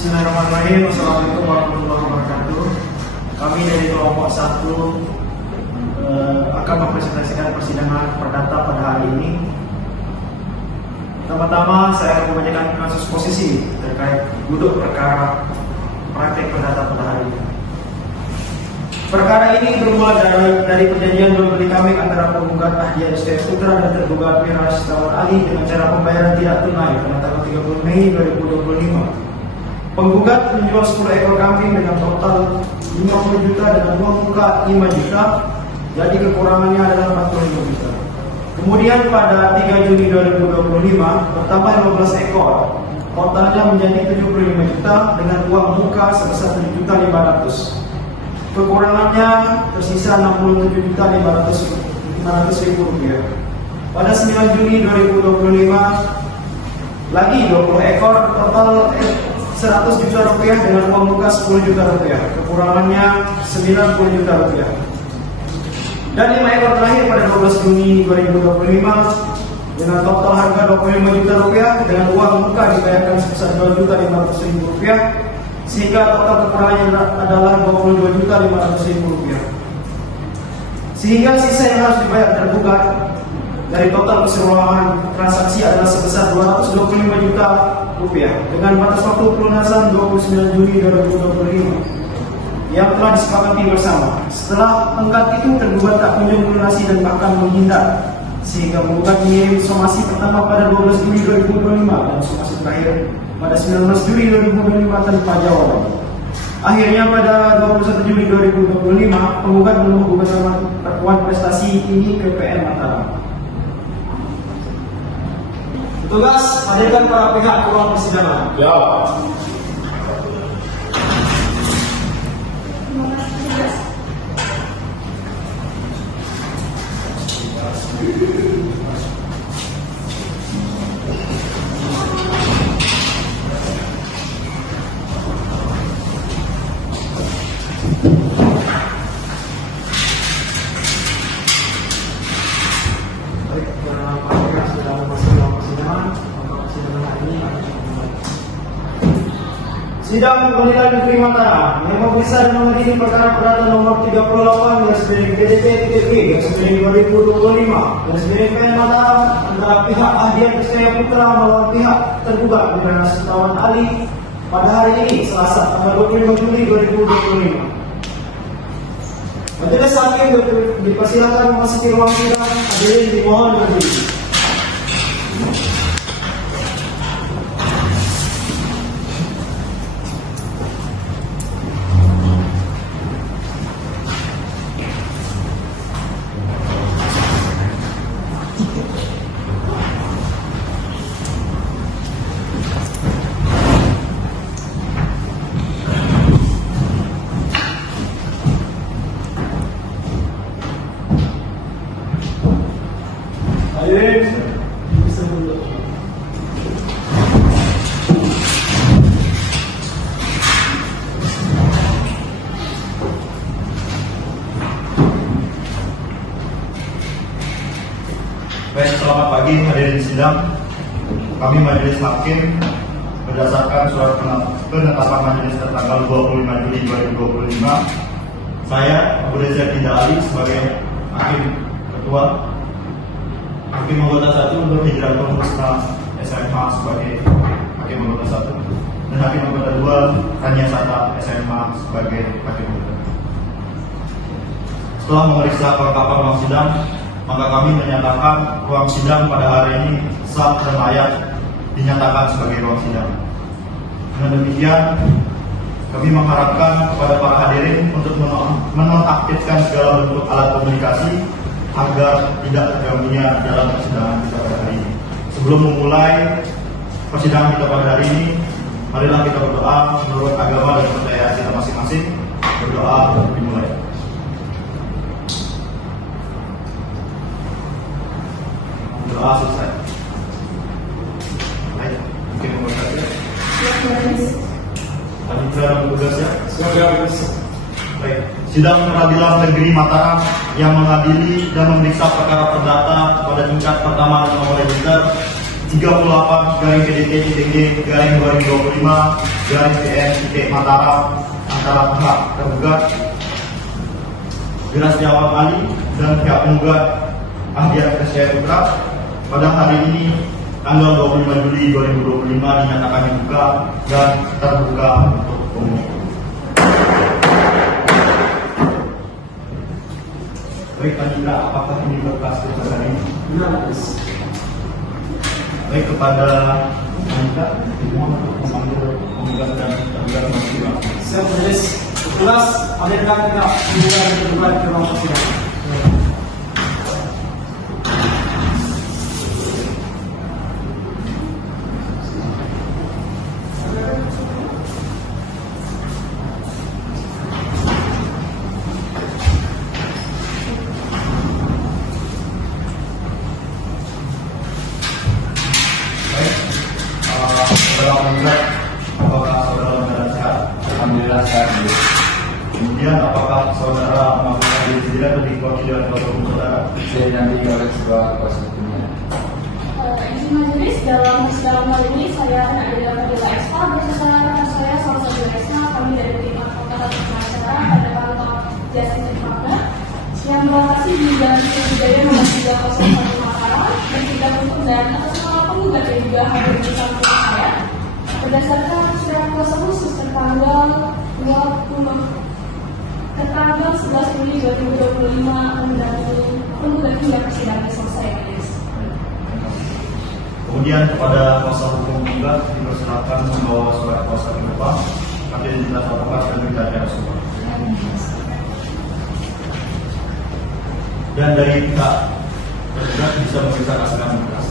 Bismillahirrahmanirrahim. Assalamualaikum warahmatullahi wabarakatuh. Kami dari kelompok 1 akan mempresentasikan persidangan perdata pada hari ini. Pertama-tama saya akan membacakan kasus posisi terkait duduk perkara praktek perdata pada hari ini. Perkara ini bermula dari perjanjian jual beli kami antara penggugat Ahdiat STF Putra dan tergugat Miras Tawan Ali dengan cara pembayaran tidak tunai pada tanggal 30 Mei 2025. Penggugat menjual 10 ekor kambing dengan total 50 juta dengan uang muka 5 juta, jadi kekurangannya adalah 45 juta. Kemudian pada 3 Juni 2025 bertambah 15 ekor, totalnya menjadi 75 juta dengan uang muka sebesar 7.500.000. Kekurangannya tersisa 67.500.000 rupiah. Pada 9 Juni 2025 lagi 20 ekor, total 100 juta rupiah dengan uang muka 10 juta rupiah. Kekurangannya 90 juta rupiah. Dan 5 ekor terakhir pada 12 Juni 2025 dengan total harga 25 juta rupiah dengan uang muka dibayarkan sebesar 2.500.000 rupiah, sehingga total kekurangannya adalah 22.500.000 rupiah. Sehingga sisa yang harus dibayar tergugat dari total keseluruhan transaksi adalah sebesar 225 juta rupiah dengan batas waktu pelunasan 29 Juni 2025 yang telah disepakati bersama. Setelah tenggat itu tergugat tak kunjung melunasi dan bahkan menghindar, sehingga penggugat mengirim somasi pertama pada 12 Juli 2025 dan somasi terakhir pada 19 Juli 2025 tanpa jawaban. Akhirnya pada 21 Juli 2025 penggugat menunggu gugatan pertemuan prestasi ini ke PN Mataram. Tugas hadirkan para pihak ke ruang persidangan. Ya. Sidang Pengadilan Negeri Mataram yang memeriksa dan mengadili perkara perdata nomor 38/PDP-E/2025 PN Mataram antara pihak Ahdiat STF Putra melawan pihak tergugat Miras Tawan Ali pada hari ini Selasa tanggal 25 Juli 2025. Majelis hakim dipersilakan memasuki ruang sidang. Hadirin dimohon berdiri. Hadirin bisa duduk. Baik, selamat pagi hadirin sidang. Kami majelis hakim berdasarkan surat penetapan majelis tertanggal 25 Juli 2025. Saya Abu Reza Dinda Ali sebagai hakim ketua, hakim anggota 1 untuk Hijrah Musna SMA sebagai hakim anggota 1, dan hakim anggota 2 Tania Sata SMA sebagai hakim anggota. Setelah memeriksa kelengkapan ruang sidang, maka kami menyatakan ruang sidang pada hari ini sah dan layak dinyatakan sebagai ruang sidang. Dengan demikian, kami mengharapkan kepada para hadirin untuk menonaktifkan segala bentuk alat komunikasi agar tidak terganggunya dalam persidangan kita pada hari ini. Sebelum memulai persidangan kita pada hari ini, marilah kita berdoa menurut agama dan kepercayaan kita masing-masing. Berdoa dimulai. Doa selesai. Baik, mungkin nomor saja. Lanjutkan tugas ya. Baik, sidang Pengadilan Negeri Mataram yang mengadili dan memeriksa perkara perdata pada tingkat pertama dan nomor register 38/PDT-D/2025/PN antara pihak tergugat Geras Jawab Ali dan pihak penggugat Ahdiat Kesehatan Putra pada hari ini tanggal 25 Juli 2025 dinyatakan dibuka dan terbuka untuk umum. Baik, Panitra, apakah ini berkas putusan ini? Benar, Majelis. Baik, kepada Panitra, mohon untuk memanggil penggugat dan tergugat masing-masing. Siap, Majelis. Jelas, hadirkan kita penggugat dan tergugat ke ruang persidangan. Saudara penggugat, apakah saudara mendalam sehat? Alhamdulillah sehat. Kemudian apakah saudara melakukan diri sendiri atau diwakili oleh kuasa hukum saudara? Saya didampingi oleh sebuah kuasa hukumnya. Izin majelis, dalam persidangan kali ini saya akan ada dalam Fadila Ekspa bersama rekan saya salah satu Ekspa, kami dari tim advokat atau pengacara pada kantor Justice Partner yang berlokasi di Jalan Sriwijaya nomor 301 Mataram dan tidak untuk dan atas nama penggugat yang juga hadir di samping saya berdasarkan surat kuasa khusus tertanggal 11 Juli 2025 mendampingi penggugat hingga persidangan selesai. Kemudian kepada kuasa hukum penggugat dipersilakan membawa surat kuasa ke depan, nanti identitas advokat dan berita semua. Dan dari pihak tergugat bisa memeriksa kesaksian berkas.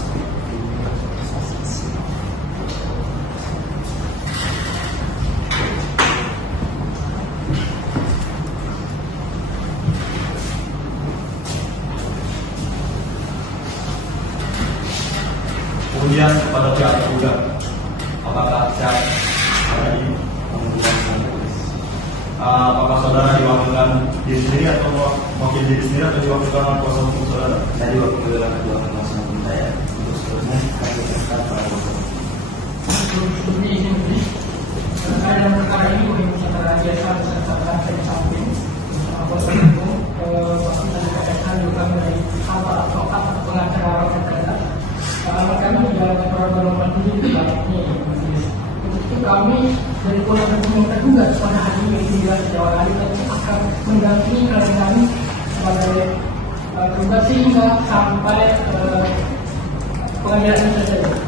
Kemudian kepada pihak tergugat, apakah siap hari ini? Apakah saudara diwakilkan diri sendiri atau mewakili diri sendiri atau diwakilkan oleh kuasa hukum saudara? Saya diwakili oleh kedua kuasa hukum saya. Untuk seterusnya kami persilakan para kuasa hukum. Sebelumnya izin majelis, terkait dalam perkara ini kami secara biasa berdasarkan dari samping kuasa hukum pasti ada kaitan juga dari kantor advokat atau pengacara orang terhadap kami di dalam peraturan nomor 7 di baliknya majelis. Untuk itu kami dari kuasa hukum yang tergugat pada hari ini di Jawa Bali akan mendampingi klien kami sebagai tergugat sehingga sampai pengadilan ini selesai.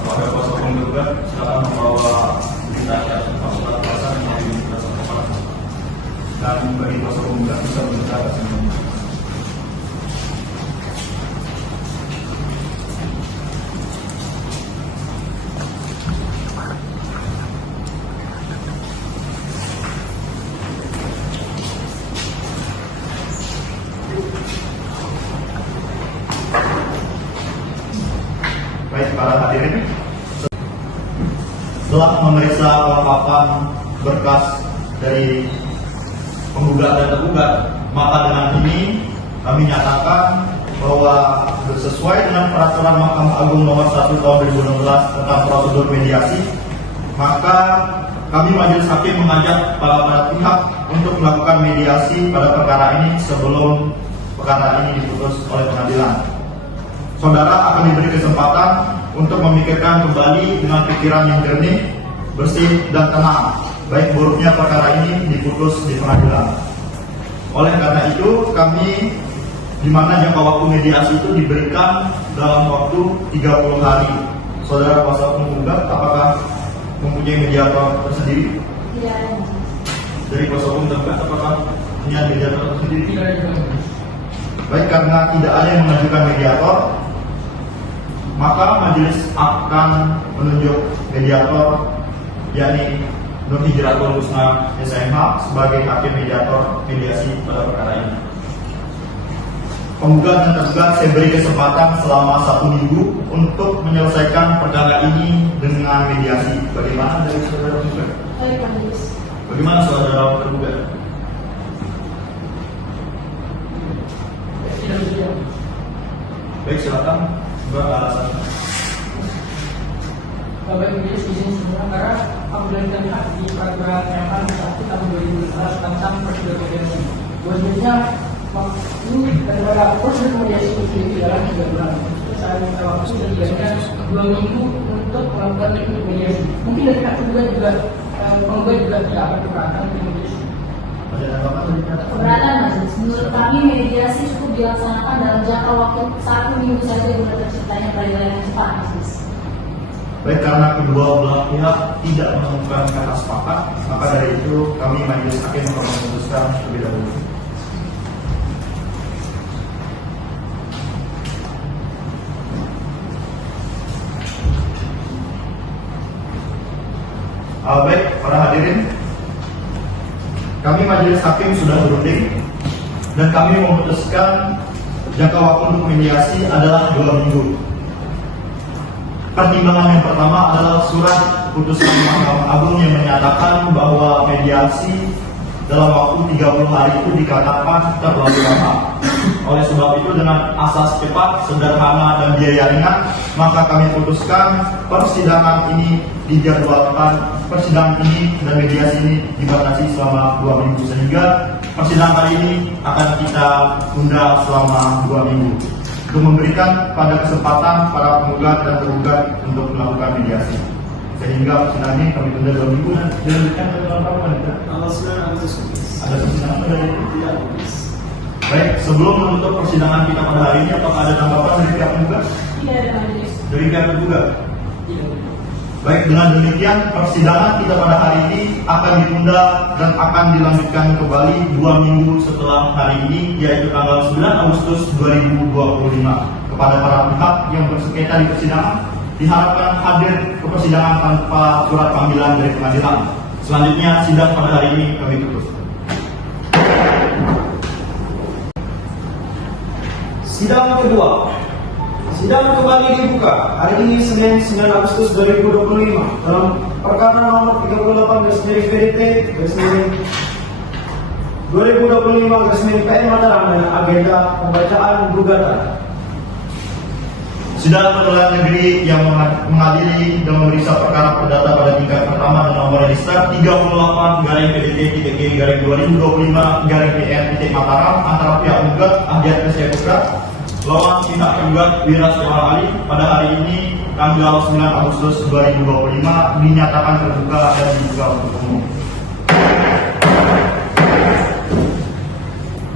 Kepada kuasa hukum tergugat, silakan membawa identitas surat kuasa dan identitas advokat. Dan bagi kuasa hukum tergugat bisa meminta kesaksian. Baik, para hadirin, setelah memeriksa kelengkapan berkas dari penggugat dan tergugat, maka dengan ini kami nyatakan bahwa sesuai dengan peraturan Mahkamah Agung nomor 1 tahun 2016 tentang prosedur mediasi, maka kami majelis hakim mengajak para pihak untuk melakukan mediasi pada perkara ini sebelum perkara ini diputus oleh pengadilan. Saudara akan diberi kesempatan untuk memikirkan kembali dengan pikiran yang jernih, bersih, dan tenang, baik buruknya perkara ini diputus di pengadilan. Oleh karena itu, kami di mana jangka waktu mediasi itu diberikan dalam waktu 30 hari. Saudara kuasa hukum penggugat, apakah mempunyai mediator tersendiri? Tidak ada. Dari kuasa hukum tergugat, apakah punya mediator tersendiri? Tidak ada. Baik, karena tidak ada yang mengajukan mediator, maka majelis akan menunjuk mediator, yakni Nur Hijratul Husna SMH sebagai hakim mediator mediasi pada perkara ini. Penggugat dan tergugat saya beri kesempatan selama 1 minggu untuk menyelesaikan perkara ini dengan mediasi. Bagaimana dari saudara tergugat? Baik, majelis. Bagaimana saudara tergugat? Tidak bisa. Baik, silakan Beralasan. Bapak Ibu izin semua karena apabila kita lihat di peraturan MH 1 tahun 2012 tentang prosedur mediasi, bahwasanya waktu daripada prosedur mediasi itu adalah 3 bulan. Terus saya minta waktu dan biasanya 2 minggu untuk melakukan teknik mediasi. Mungkin dari pihak kedua juga penggugat juga tidak akan keberatan untuk mediasi. Ada tanggapan dari pihak? Keberatan majelis. Menurut kami mediasi cukup dilaksanakan dalam jangka waktu 1 minggu saja guna terciptanya peradilan yang cepat majelis. Baik, karena kedua belah pihak tidak menemukan kata sepakat, maka dari itu kami majelis hakim akan memutuskan terlebih dahulu. Baik, para hadirin, kami majelis hakim sudah berunding dan kami memutuskan jangka waktu untuk mediasi adalah 2 minggu. Pertimbangan yang pertama adalah surat putusan Mahkamah Agung yang menyatakan bahwa mediasi dalam waktu 30 hari itu dikatakan terlalu lama. Oleh sebab itu dengan asas cepat, sederhana, dan biaya ringan, maka kami putuskan persidangan ini dijadwalkan, persidangan ini dan mediasi ini dibatasi selama 2 minggu, sehingga persidangan kali ini akan kita tunda selama 2 minggu untuk memberikan pada kesempatan para penggugat dan tergugat untuk melakukan mediasi, sehingga persidangan ini kami tunda 2 minggu dan dilanjutkan ke dalam rapat. Tanggal 9 Agustus. Ada persidangan dari Tidak. baik, sebelum menutup persidangan kita pada hari ini, apakah ada tanggapan dari pihak penggugat? Tidak ada majelis. Dari pihak tergugat? Tidak. Baik, dengan demikian persidangan kita pada hari ini akan ditunda dan akan dilanjutkan kembali 2 minggu setelah hari ini, yaitu tanggal 9 Agustus 2025. Kepada para pihak yang bersengketa di persidangan, diharapkan hadir ke persidangan tanpa surat panggilan dari pengadilan. Selanjutnya, sidang pada hari ini kami tutup. Sidang kedua. Sidang kembali dibuka hari ini Senin 9 Agustus 2025 dalam perkara nomor 38/PDT 2025/PN Mataram dengan agenda pembacaan gugatan. Sidang Pengadilan Negeri yang mengadili dan memeriksa perkara perdata pada tingkat pertama dengan nomor register 38/PDT-2025/PN Mataram antara pihak penggugat Ahdiat Kesya Putra lawan pihak penggugat Wira Setiawan Ali pada hari ini tanggal 9 Agustus 2025 dinyatakan terbuka dan dibuka untuk umum.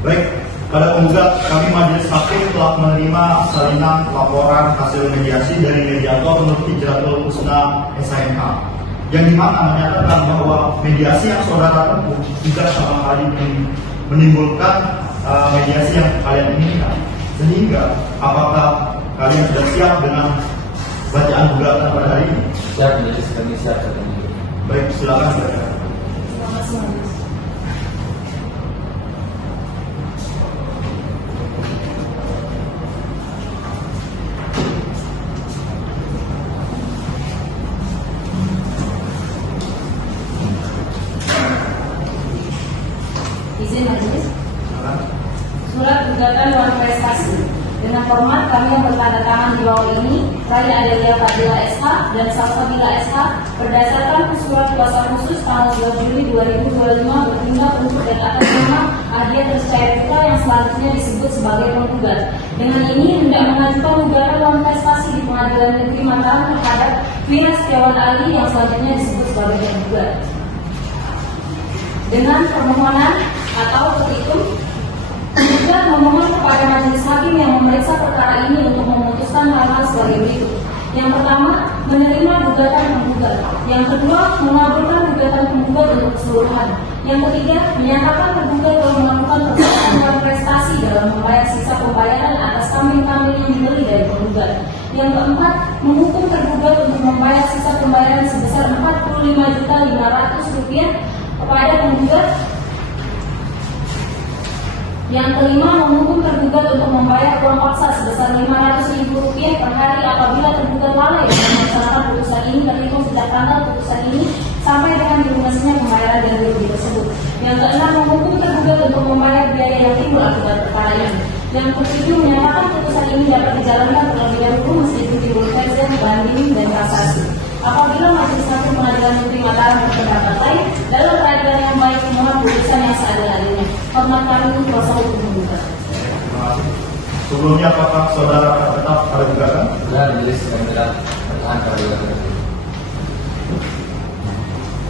Baik, pada penggugat kami majelis hakim telah menerima salinan laporan hasil mediasi dari mediator Nur Hijratul Husna SHMH yang dimana menyatakan bahwa mediasi yang saudara tempuh tidak sama sekali menimbulkan mediasi yang kalian inginkan. Sehingga apakah kalian sudah siap dengan bacaan gugatan pada hari ini? Siap, majelis kami siap. Baik, silakan. Terima kasih majelis. Izin majelis. Surat gugatan non prestasi. Dengan hormat kami yang bertanda tangan di bawah ini, Raya Adelia Fadila SH dan Salsabila SH berdasarkan surat kuasa khusus tanggal 2 Juli 2025 bertindak untuk dan atas nama Ahdiat Kesya Putra yang selanjutnya disebut sebagai penggugat. Dengan ini hendak mengajukan gugatan non prestasi di Pengadilan Negeri Mataram terhadap Wira Setiawan Ali yang selanjutnya disebut sebagai penggugat. Dengan permohonan atau petitum, penggugat memohon kepada majelis hakim yang memeriksa perkara ini untuk memutuskan hal-hal sebagai berikut. Yang pertama, menerima gugatan penggugat. Yang kedua, mengabulkan gugatan penggugat untuk keseluruhan. Yang ketiga, menyatakan penggugat telah melakukan perbuatan non prestasi dalam membayar sisa pembayaran atas kambing-kambing yang dibeli dari penggugat. Yang keempat, menghukum tergugat untuk membayar sisa pembayaran sebesar Rp45.500 kepada penggugat. Yang kelima, menghukum tergugat untuk membayar uang paksa sebesar Rp500.000 per hari apabila tergugat lalai dalam melaksanakan putusan ini terhitung sejak tanggal putusan ini sampai dengan dilunasinya pembayaran ganti rugi tersebut. Yang keenam, menghukum tergugat untuk membayar biaya yang timbul akibat perkara ini. Yang ketujuh, menyatakan putusan ini dapat dijalankan terlebih dahulu meskipun timbul versi banding dan kasasi. Apabila majelis hakim pengadilan negeri Mataram berpendapat lain, dalam peradilan yang baik memohon putusan yang seadil-adilnya. Hormat kami kuasa hukum menggugat. Sebelumnya apakah saudara tetap pada gugatan? Benar, majelis kami tidak bertahan pada gugatan tersebut.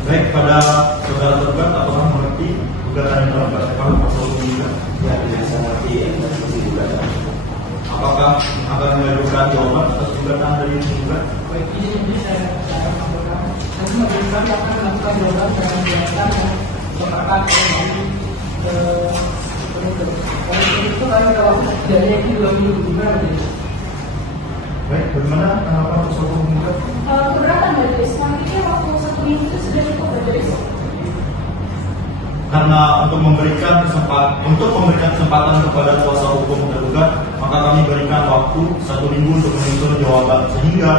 Baik, pada saudara tergugat apakah mengerti gugatan yang telah dibacakan kuasa hukum menggugat? Ya, dengan saya mengerti eksekusi gugatan. Apakah akan mengajukan jawaban atas gugatan dari penggugat? Baik, ini saya akan sampaikan. Nanti majelis kami akan melakukan jawaban dengan penjelasan yang berkaitan dengan penuntut. Oleh itu kami tahu dari yang 2 minggu juga. Baik, bagaimana tanggapan kuasa hukum menggugat? Keberatan majelis, kami pikir waktu 1 minggu itu sudah cukup majelis. Karena untuk memberikan kesempatan kepada kuasa hukum tergugat, maka kami berikan waktu 1 minggu untuk menyusun jawaban, sehingga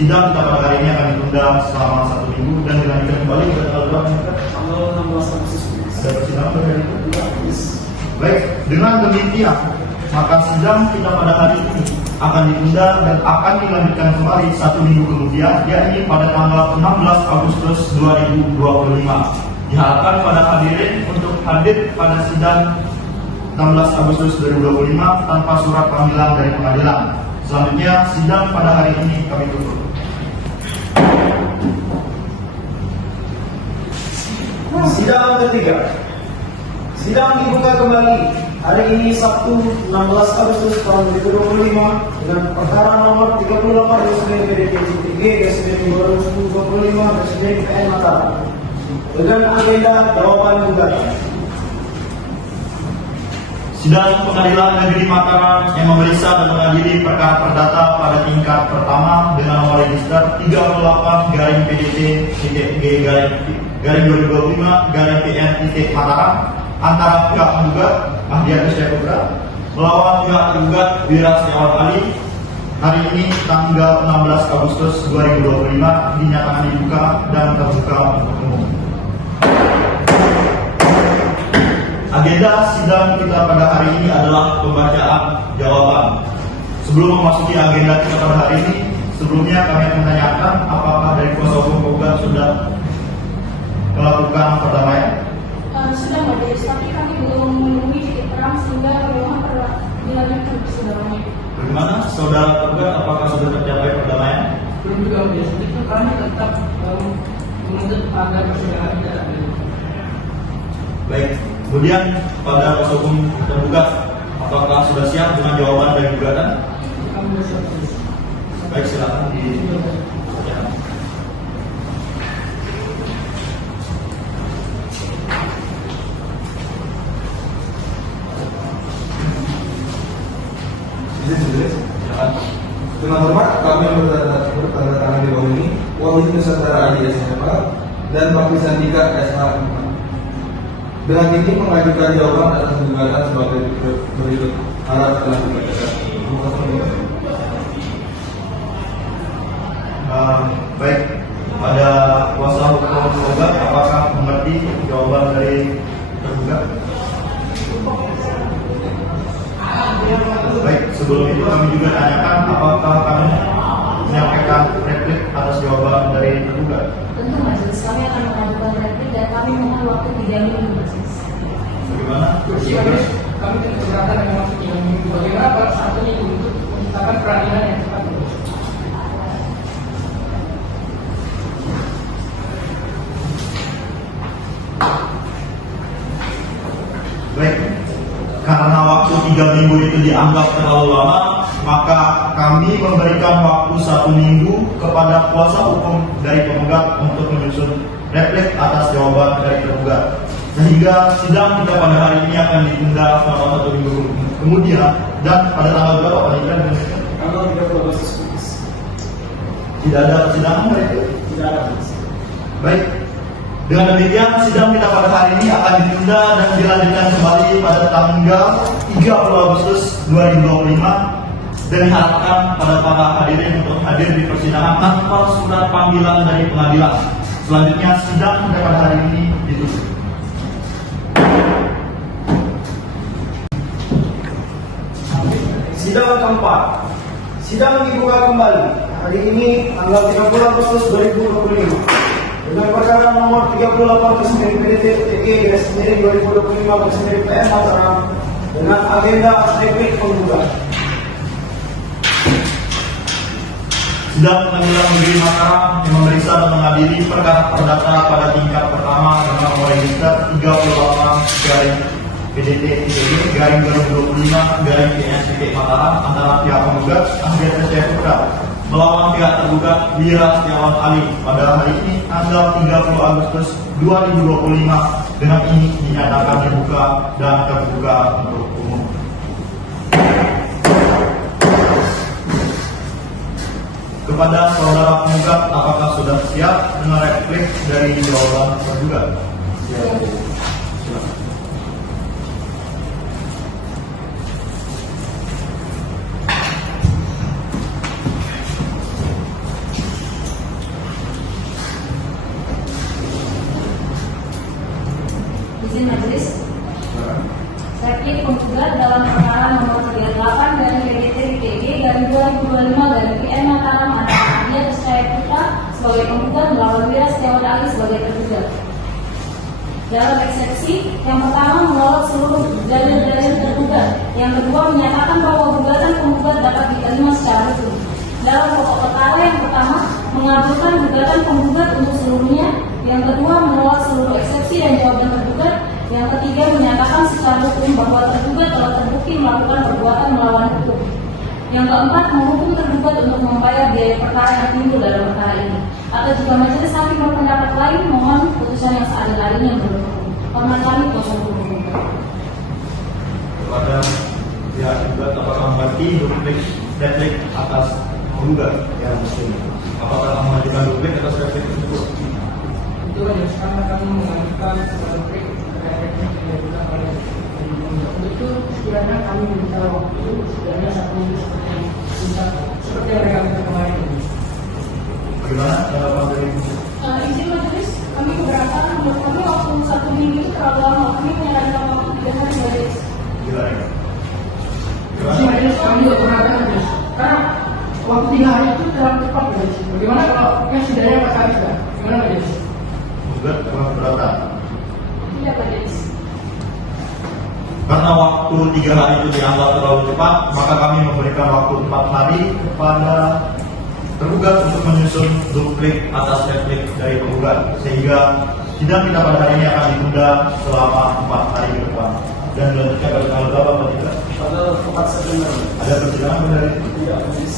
sidang kita pada hari ini akan ditunda selama 1 minggu dan dilanjutkan kembali ke tanggal berapa? Tanggal 16 Agustus. Ada persidangan pada hari itu? Baik, dengan demikian maka sidang kita pada hari ini akan ditunda dan akan dilanjutkan kembali 1 minggu kemudian, yakni pada tanggal 16 Agustus 2025. Diharapkan pada hadirin untuk hadir pada sidang 16 Agustus 2025 tanpa surat panggilan dari pengadilan. Selanjutnya sidang pada hari ini kami tutup. Sidang ketiga. Sidang dibuka kembali hari ini Sabtu 16 Agustus tahun 2025 dengan perkara nomor 38 Presiden PDT-G Presiden 2025 Presiden PN Mataram dengan agenda jawaban gugatan. Sidang Pengadilan Negeri Mataram yang memeriksa dan mengadili perkara perdata pada tingkat pertama dengan nomor register 38-PDT-G-2025-PN Mataram antara pihak penggugat Mahdi Agus Putra melawan pihak tergugat Wira Setiawan Ali hari ini tanggal 16 Agustus 2025 dinyatakan dibuka dan terbuka untuk umum. Agenda sidang kita pada hari ini adalah pembacaan jawaban. Sebelum memasuki agenda kita pada hari ini, sebelumnya kami akan menanyakan apakah dari kuasa hukum penggugat sudah melakukan perdamaian? Sudah majelis, tapi kami belum memenuhi titik terang sehingga kami mohon dilanjutkan persidangannya. Bagaimana saudara tergugat, apakah sudah tercapai perdamaian? Belum juga majelis, itu kami tetap menuntut agar persidangan tidak adil. Baik, kemudian pada kuasa hukum tergugat, apakah sudah siap dengan jawaban dari gugatan? Kami sudah siap majelis. Baik, silakan di. Dengan hormat, kami bertanda tangan di bawah ini Wahyu Nusantara Ali SH dan Bakti Sandika SH. Dengan ini mengajukan jawaban atas gugatan sebagai berikut. Harap telah dibacakan. Baik, pada kuasa hukum tergugat, apakah mengerti jawaban dari tergugat? Baik, sebelum itu kami juga tanyakan apakah kami menyampaikan replik atas jawaban dari tergugat. Tentu majelis, kami akan mengajukan replik dan kami mohon waktu 3 minggu majelis. Bagaimana? Ya, majelis, kami tidak keberatan dengan waktu 3 minggu. Bagaimana pada 1 minggu untuk menciptakan peradilan yang cepat? Baik, karena waktu 3 minggu itu dianggap terlalu lama, maka kami memberikan waktu 1 minggu kepada kuasa hukum dari penggugat untuk menyusun replik atas jawaban dari tergugat. Sehingga sidang kita pada hari ini akan ditunda selama 1 minggu kemudian dan pada tanggal berapa Pak Indra? Tanggal 30 Agustus. Tidak ada persidangan hari itu? Tidak ada. Baik. Dengan demikian sidang kita pada hari ini akan ditunda dan dilanjutkan kembali pada tanggal 30 Agustus 2025 dan diharapkan pada para hadirin untuk hadir di persidangan tanpa surat panggilan dari pengadilan. Selanjutnya sidang kita pada hari ini ditutup. Sidang keempat. Sidang dibuka kembali hari ini tanggal 30 Agustus 2025 dengan perkara nomor 38 PDT TG garis 2025 garis PM Mataram dengan agenda replik penggugat. Sidang Pengadilan Negeri Mataram yang memeriksa dan mengadili perkara perdata pada tingkat pertama dengan nomor register 38 PDT ITG garing 2025 garing PNSP Mataram antara pihak penggugat Ahdiat Syekh Putra melawan pihak tergugat Wira Setiawan Ali pada hari ini tanggal 30 Agustus 2025 dengan ini dinyatakan dibuka dan terbuka untuk umum. Kepada saudara penggugat, apakah sudah siap dengan replik dari jawaban tergugat? Silakan. Izin majelis. Replik penggugat dalam perkara nomor 38 dari PDT ITG dari 2025 dari PM Mataram antara Ahdiat Syekh Putra sebagai penggugat melawan Wira Setiawan Ali sebagai tergugat. Dalam eksepsi, yang pertama menolak seluruh dalil-dalil tergugat. Yang kedua menyatakan bahwa gugatan penggugat dapat diterima secara hukum. Dalam pokok perkara yang pertama mengabulkan gugatan penggugat untuk seluruhnya. Yang kedua menolak seluruh eksepsi dan jawaban tergugat. Yang ketiga menyatakan secara hukum bahwa tergugat telah terbukti melakukan perbuatan melawan hukum. Yang keempat menghukum tergugat untuk membayar biaya perkara yang timbul dalam perkara ini. Atau jika majelis hakim berpendapat lain, mohon putusan yang seadil-adilnya menurut hukum. Hormat kami kuasa hukum. Kepada pihak tergugat, apakah mengerti replik atas penggugat yang muslim? Apakah mengajukan duplik atas replik tersebut? Itu yang sekarang kami mengajukan replik terkait yang dilakukan oleh penggugat. Untuk itu sekiranya kami meminta waktu sekiranya 1 minggu seperti yang mereka minta kemarin ini. Bagaimana tanggapan dari Izin majelis, kami keberatan. Menurut kami waktu 1 minggu itu terlalu lama. Kami menyarankan waktu 3 hari majelis. gimana? Jadi majelis kami juga keberatan majelis. Karena waktu 3 hari itu terlalu cepat majelis. Bagaimana kalau yang setidaknya 4 hari sudah? Gimana majelis? Penggugat keberatan. Tidak majelis. Karena waktu 3 hari itu dianggap terlalu cepat, maka kami memberikan waktu 4 hari kepada tergugat untuk menyusun duplik atas replik dari penggugat, sehingga sidang kita pada hari ini akan ditunda selama 4 hari ke depan. Dan dilanjutkan pada tanggal berapa Pak Tika? Pada 4 September. Ada persidangan pada hari itu? Tidak majelis.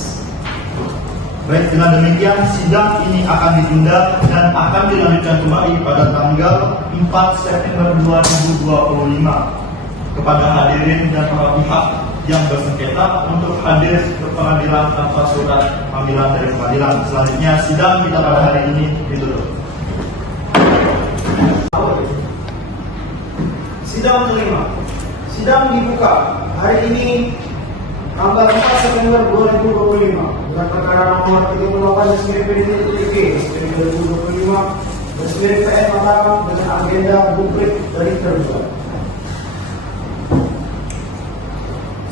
Baik, dengan demikian sidang ini akan ditunda dan akan dilanjutkan kembali pada tanggal 4 September 2025 kepada hadirin dan para pihak yang bersengketa untuk hadir ke pengadilan tanpa surat panggilan dari pengadilan. Selanjutnya sidang kita pada hari ini ditutup. Sidang kelima. Sidang dibuka hari ini tanggal 4 September 2025 dengan perkara nomor 38 PDT ITG 2025 dan PM Mataram dengan agenda duplik dari tergugat.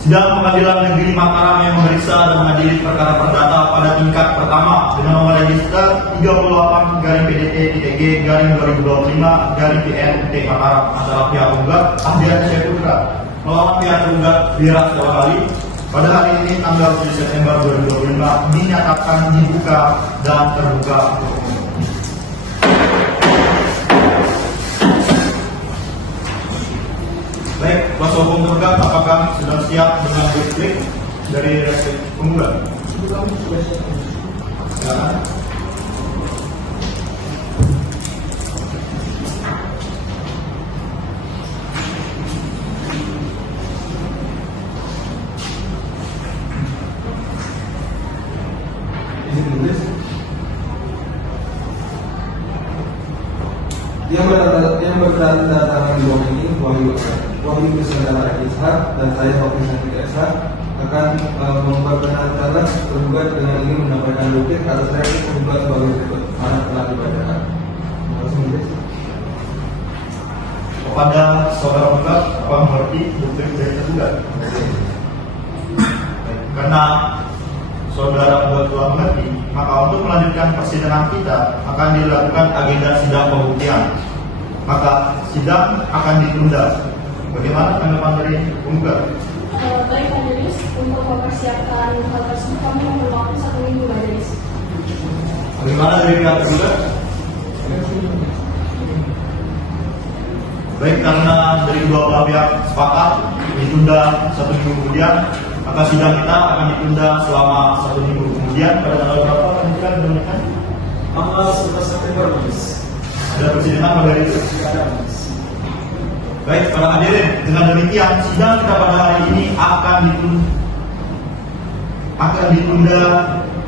Sidang Pengadilan Negeri Mataram yang memeriksa dan mengadili perkara perdata pada tingkat pertama dengan nomor register 38 garing PDT ITG garing 2025 garing PNT Mataram antara pihak penggugat Ahdiat Syekh Putra melawan pihak tergugat Wira Setiawan Ali pada hari ini tanggal 7 September 2025 dinyatakan dibuka dan terbuka untuk umum. Baik, kuasa hukum tergugat, apakah sudah siap dengan duplik dari replik penggugat? Itu kami sudah siap. Silakan. Izin menulis. Yang bertanda tangan di bawah ini Wahyu Kesadaran Ishak dan saya Wahyu Santika Ishak akan memperkenalkan tergugat dengan ingin menyampaikan duplik atas replik penggugat sebagai berikut. Mana telah dibacakan. Terima kasih menulis. Kepada saudara penggugat, apa mengerti duplik dari tergugat? Baik. Karena saudara buat telah mengerti, maka untuk melanjutkan persidangan kita akan dilakukan agenda sidang pembuktian. Maka sidang akan ditunda. Bagaimana tanggapan dari penggugat? Baik majelis, untuk mempersiapkan hal tersebut kami membutuhkan waktu 1 minggu majelis. Bagaimana dari pihak penggugat? Baik, karena dari kedua belah pihak sepakat ditunda 1 minggu kemudian, maka sidang kita akan ditunda selama 1 minggu kemudian. Pada tanggal berapa akan kita diberikan? Tanggal 11 September, Mas. Ada persidangan pada hari itu? Ada, Mas. Baik, para hadirin, dengan demikian sidang kita pada hari ini akan ditunda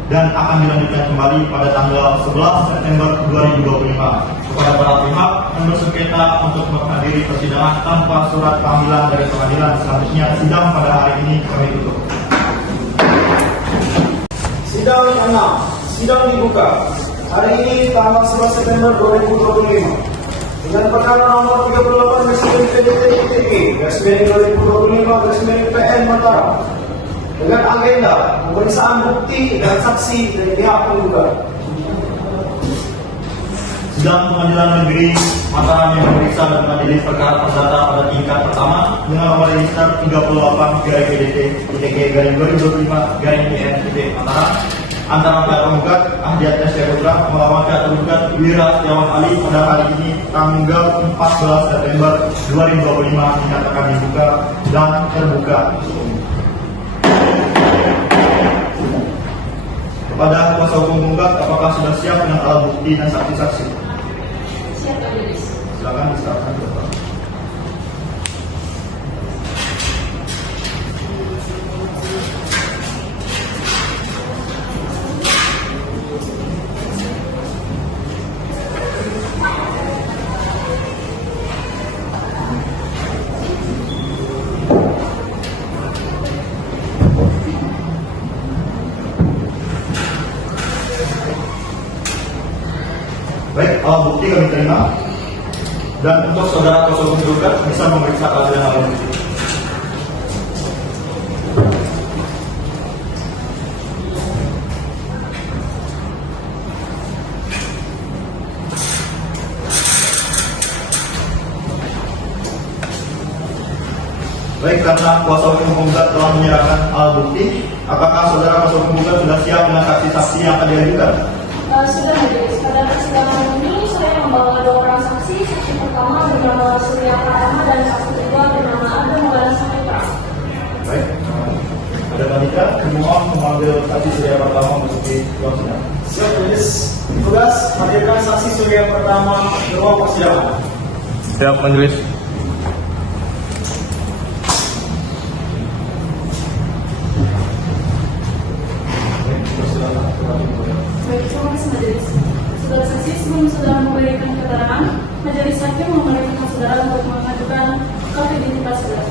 dan akan dilanjutkan kembali pada tanggal 11 September 2025. Kepada para pihak yang bersengketa untuk menghadiri persidangan tanpa surat panggilan dari pengadilan, selanjutnya sidang pada hari ini kami tutup. Sidang 6. Sidang dibuka. Hari ini tanggal 11 September 2025. Dengan perkara nomor 38 PN Mataram. Dengan agenda pemeriksaan bukti dan saksi dari pihak penggugat. Sidang Pengadilan Negeri Mataram yang memeriksa dan mengadili perkara perdata pada tingkat pertama dengan nomor register 38-PDT-2025-PN Mataram antara pihak penggugat Ahdiat Syahputra melawan pihak tergugat Wira Setiawan Ali pada hari ini tanggal 14 September 2025 dinyatakan dibuka dan terbuka. Kepada kuasa hukum penggugat, apakah sudah siap dengan alat bukti dan saksi-saksi? Siap majelis. Silakan diserahkan ke depan. Baik, alat bukti kami terima. Dan untuk saudara kuasa hukum tergugat bisa memeriksa keadilan alat bukti. Baik, karena kuasa hukum penggugat telah menyerahkan alat bukti, apakah saudara kuasa hukum penggugat sudah siap dengan saksi-saksi yang akan diajukan? Sudah majelis. Pada persidangan ini saya membawa 2 orang saksi. Saksi pertama bernama Surya Pratama dan saksi kedua bernama Agung Maulana Saputra. Baik, ada panitia dimohon memanggil saksi Surya Pratama untuk di ruang sidang. Siap, majelis. Tugas hadirkan saksi Surya Pratama di ruang persidangan. Siap, majelis. Baik, terima kasih majelis. Saudara saksi, sebelum saudara memberikan keterangan, majelis hakim memerintahkan saudara untuk mengajukan kartu identitas saudara.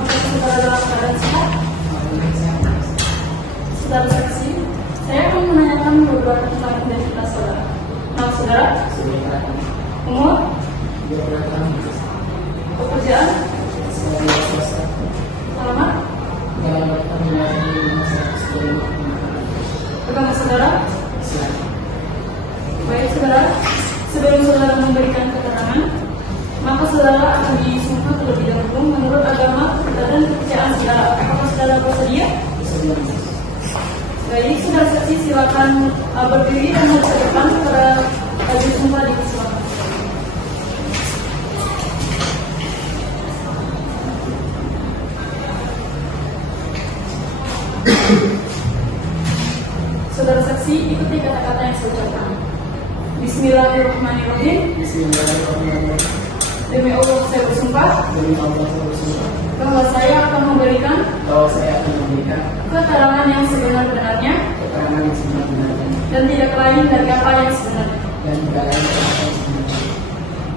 Apakah saudara dalam keadaan sehat? Saudara saksi, saya akan menanyakan beberapa tentang identitas saudara. Nama saudara? Umur? Pekerjaan? Alamat? Agama saudara? Baik saudara, sebelum saudara memberikan keterangan, maka saudara akan disumpah terlebih dahulu menurut agama dan kepercayaan saudara. Apakah saudara bersedia? Baik, saudara saksi silakan berdiri dan menghadap ke depan pada disumpah dipersilakan. Saudara saksi, ikuti kata-kata yang saya ucapkan. Bismillahirrahmanirrahim. Demi Allah saya bersumpah bahwa saya akan memberikan keterangan yang sebenar-benarnya dan tidak lain dari apa yang sebenarnya.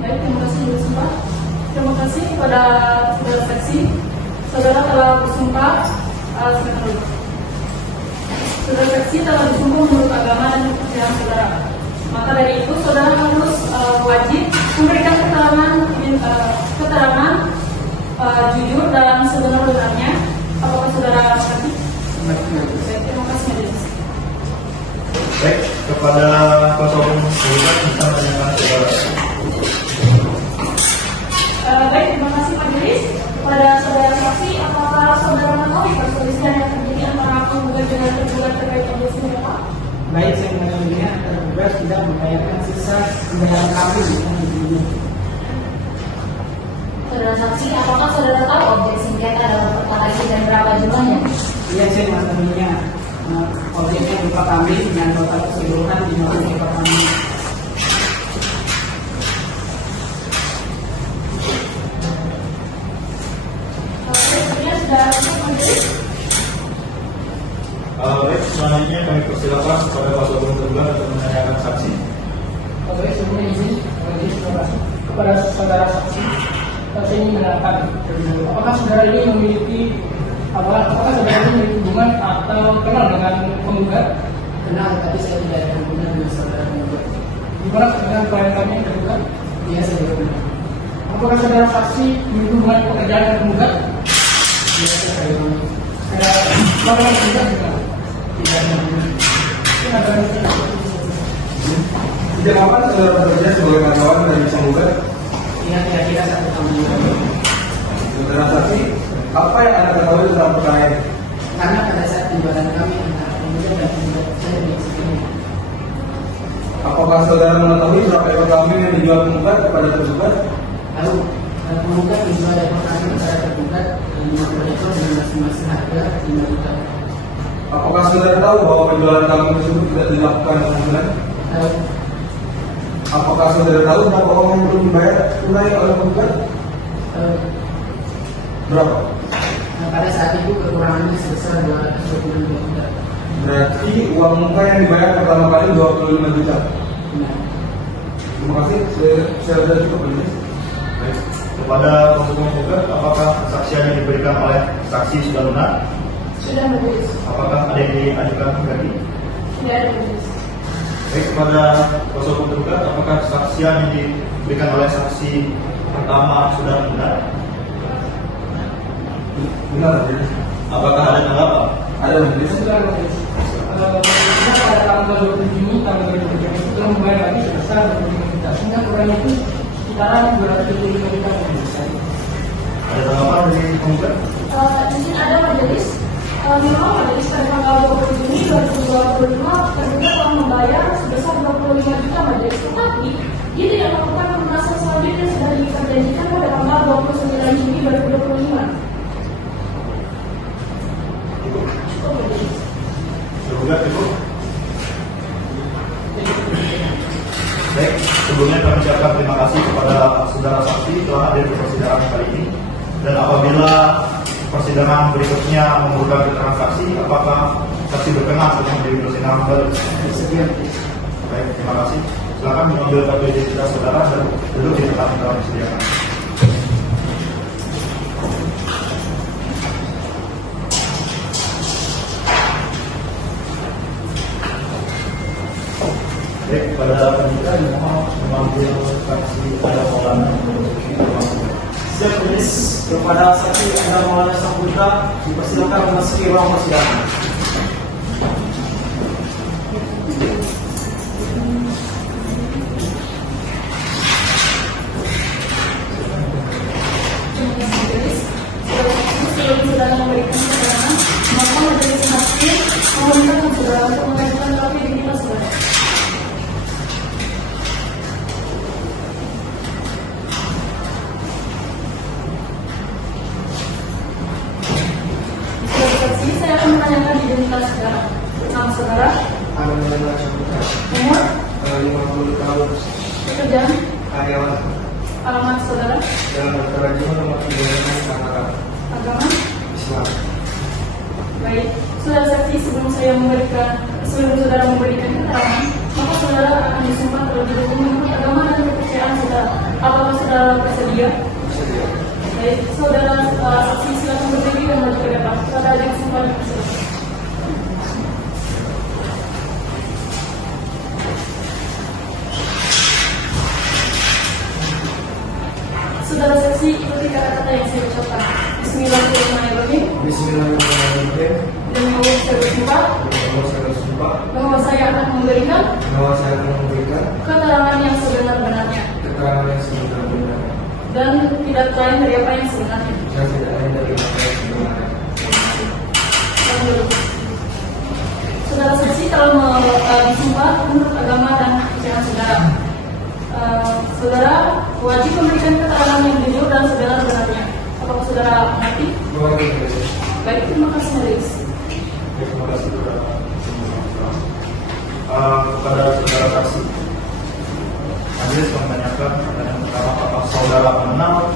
Baik, terima kasih bersumpah. Terima kasih kepada saudara saksi. Saudara telah bersumpah sebenarnya. Saudara saksi telah bersumpah menurut agama dan kepercayaan saudara. Maka dari itu saudara harus wajib memberikan keterangan jujur dan sebenar-benarnya. Apakah saudara mengerti? Baik, terima kasih majelis. Baik, kepada kuasa hukum tergugat bisa menanyakan saudara. Baik, terima kasih majelis. Kepada saudara saksi, apakah saudara mengetahui perselisihan yang terjadi antara penggugat dengan tergugat terkait objek senjata? Baik, saya mengenalinya tergugat tidak membayarkan sisa pembayaran kami yang dibeli. Saudara saksi, apakah saudara tahu objek sengketa dalam perkara ini dan berapa jumlahnya? Iya, saya mengenalinya. Objeknya berupa kambing dengan total keseluruhan 50 ekor kambing. Sebenarnya sudah cukup majelis. Baik, selanjutnya kami persilakan kepada kuasa hukum tergugat untuk menanyakan saksi. Oke, sebelumnya izin kepada saudara saksi, saya ingin menanyakan apakah saudara ini memiliki apakah saudara ini memiliki hubungan atau kenal dengan penggugat? Kenal, tapi saya tidak ada hubungan dengan saudara penggugat. Gimana dengan klien kami yang tergugat? Iya, saya tidak kenal. Apakah saudara saksi memiliki hubungan pekerjaan dengan penggugat? Iya, saya tidak kenal. Ada laporan penggugat juga? Tidak ada hubungan. Ini ada Sejak kapan saudara bekerja sebagai karyawan dari penggugat? Iya, kira-kira 1 tahun yang lalu. Saudara saksi, apa yang Anda ketahui tentang perkara ini? Karena pada saat penjualan kami antara penggugat dan penggugat saya di sini. Apakah saudara mengetahui berapa ekor kambing yang dijual penggugat kepada tergugat? Lalu penggugat menjual ekor kambing kepada tergugat 50 ekor dengan masing-masing harga 5 juta. Apakah saudara tahu bahwa penjualan kambing tersebut tidak dilakukan dengan bulan? Lalu Apakah saudara tahu berapa uang yang belum dibayar tunai oleh penggugat? Berapa? pada saat itu kekurangannya sebesar 226 juta. Berarti uang muka yang dibayar pertama kali 25 juta. Nah, Terima kasih, saya sudah cukup ini. Baik, kepada kuasa hukum tergugat, apakah kesaksian yang diberikan oleh saksi sudah benar? Sudah majelis. Apakah ada yang diajukan kembali? Tidak ada majelis. Baik, kepada kuasa hukum tergugat, apakah kesaksian yang diberikan oleh saksi pertama sudah benar? Benar, jadi Apakah ada tanggapan? ada jadi Setelah pada tanggal 20 Juni tahun 2023 itu telah membayar lagi sebesar 25 juta. Sehingga kurang itu sekitaran 275 juta per bulan. Ada tanggapan dari penggugat? Izin ada majelis. Memang majelis pada tanggal 20 Juni 2025 tergugat telah membayar sebesar 25 juta majelis. Tetapi dia tidak melakukan pelunasan selanjutnya sudah diperjanjikan pada tanggal 29 Juni 2025. Cukup majelis. Tergugat cukup? Baik, sebelumnya kami ucapkan terima kasih kepada saudara saksi telah hadir di persidangan kali ini. Dan apabila persidangan berikutnya memerlukan keterangan saksi, apakah saksi berkenan untuk menjadi persidangan kembali? Baik, terima kasih. Silakan mengambil kartu identitas saudara dan duduk di tempat yang telah disediakan. Baik, pada penyidik mohon mengambil saksi pada Maulana. Siap majelis, kepada saksi Anda Maulana Saputra dipersilakan memasuki ruang persidangan. Sebelum saudara memberikan keterangan, maka majelis hakim meminta saudara untuk mengajukan kartu identitas saudara. Saksi, saya akan menanyakan identitas saudara. Nama saudara, Anda Maulana Saputra, umur, 50 tahun, pekerjaan, karyawan, alamat saudara, Jalan Dr. Rajima nomor 36 Tangerang, agama. Islam. Baik, saudara saksi, sebelum saudara memberikan keterangan, maka saudara akan disumpah terlebih dahulu menurut agama dan kepercayaan saudara. Apakah saudara bersedia? Bersedia. Baik, saudara saksi silakan berdiri dan maju ke depan. Saudara yang sumpah dipersilakan. Demi Allah saya bersumpah bahwa saya akan memberikan keterangan yang sebenar-benarnya dan tidak lain dari apa yang sebenarnya. Saudara saksi telah disumpah menurut agama dan kepercayaan saudara. Saudara wajib memberikan keterangan yang jujur dan sebenar-benarnya. Apakah saudara mengerti? Baik, terima kasih Majelis. Terima kasih kepada saudara saksi. Majelis menanyakan pertanyaan pertama, apakah saudara mengenal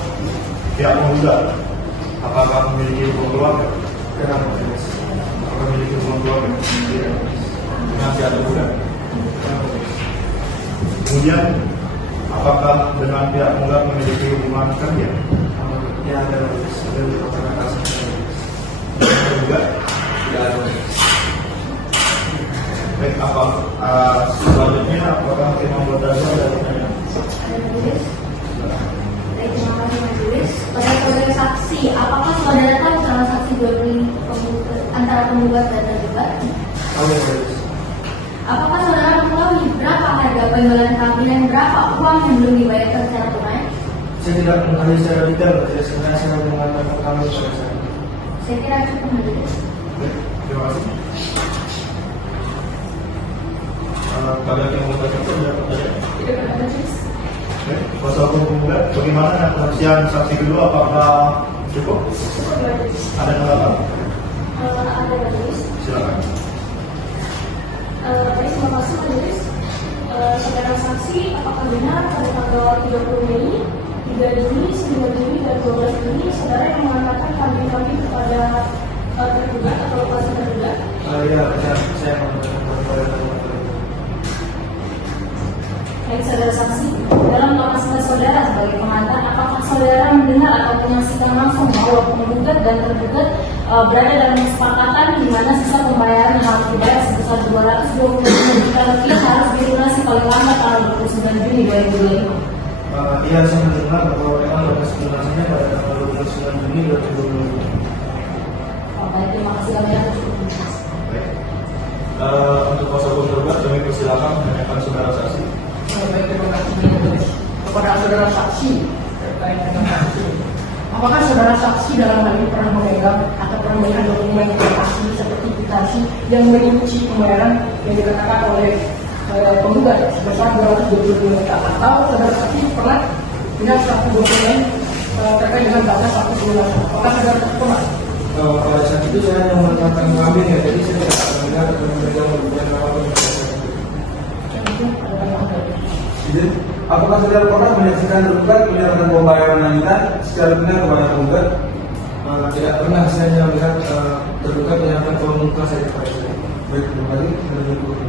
pihak penggugat? Apakah memiliki hubungan keluarga? Apakah memiliki hubungan keluarga? Dengan pihak penggugat? Kemudian, apakah dengan pihak penggugat memiliki hubungan kerja? Ya, ada di pertanyaan kasih. Penggugat? Tidak ada. Baik, apa selanjutnya apakah Imam Berdasar ada pertanyaan? Baik, terima kasih Majelis. Pada saudara saksi, apakah saudara tahu transaksi jual beli antara penggugat dan tergugat? Apakah saudara mengetahui berapa harga penjualan kambing dan berapa uang yang belum dibayarkan secara tunai? Saya tidak mengetahui secara detail, jadi sebenarnya saya mengatakan kalau saya. Saya kira cukup Majelis. Terima kasih. Pada yang mau tanya ada pertanyaan? Tidak ada Majelis. Kuasa hukum penggugat, bagaimana kesaksian saksi kedua? Apakah cukup? Cukup Majelis. Ada tanggapan? Ada Majelis. Silakan. Baik, terima kasih Majelis. Saudara saksi, apakah benar pada tanggal 30 Mei, 3 Juni, 9 Juni, dan 12 Juni, saudara yang mengatakan kambing-kambing kepada tergugat atau kuasa tergugat? Ya, benar. Saya mengatakan. Baik, saudara saksi, dalam kapasitas saudara sebagai pengantar, apakah saudara mendengar atau menyaksikan langsung bahwa penggugat dan tergugat berada dalam kesepakatan di mana sisa pembayaran yang harus dibayar sebesar 225 juta rupiah harus dilunasi paling lambat tanggal 29 Juni 2025? Iya, saya mendengar bahwa memang batas lunasinya pada tanggal 29 Juni 2020. Baik, terima kasih kami akan cukup. Baik. Untuk kuasa hukum tergugat, kami persilakan menanyakan saudara saksi. Baik, terima kasih Majelis. Kepada saudara saksi terkait dengan saksi, apakah saudara saksi dalam hal ini pernah memegang atau pernah melihat dokumen asli seperti kwitansi yang merinci pembayaran yang dikatakan oleh penggugat sebesar 225 juta, atau saudara saksi pernah punya satu dokumen terkait dengan batas satu bulan? Apakah saudara pernah? Pada saat itu saya hanya menetapkan kambing ya, jadi saya tidak akan melihat atau memberikan hubungan apapun. Apakah saudara pernah menyaksikan tergugat menyerahkan pembayaran lanjutan secara benar kepada penggugat? Tidak pernah, saya hanya melihat tergugat menyerahkan uang muka saya kepada saya. Baik, kembali menurut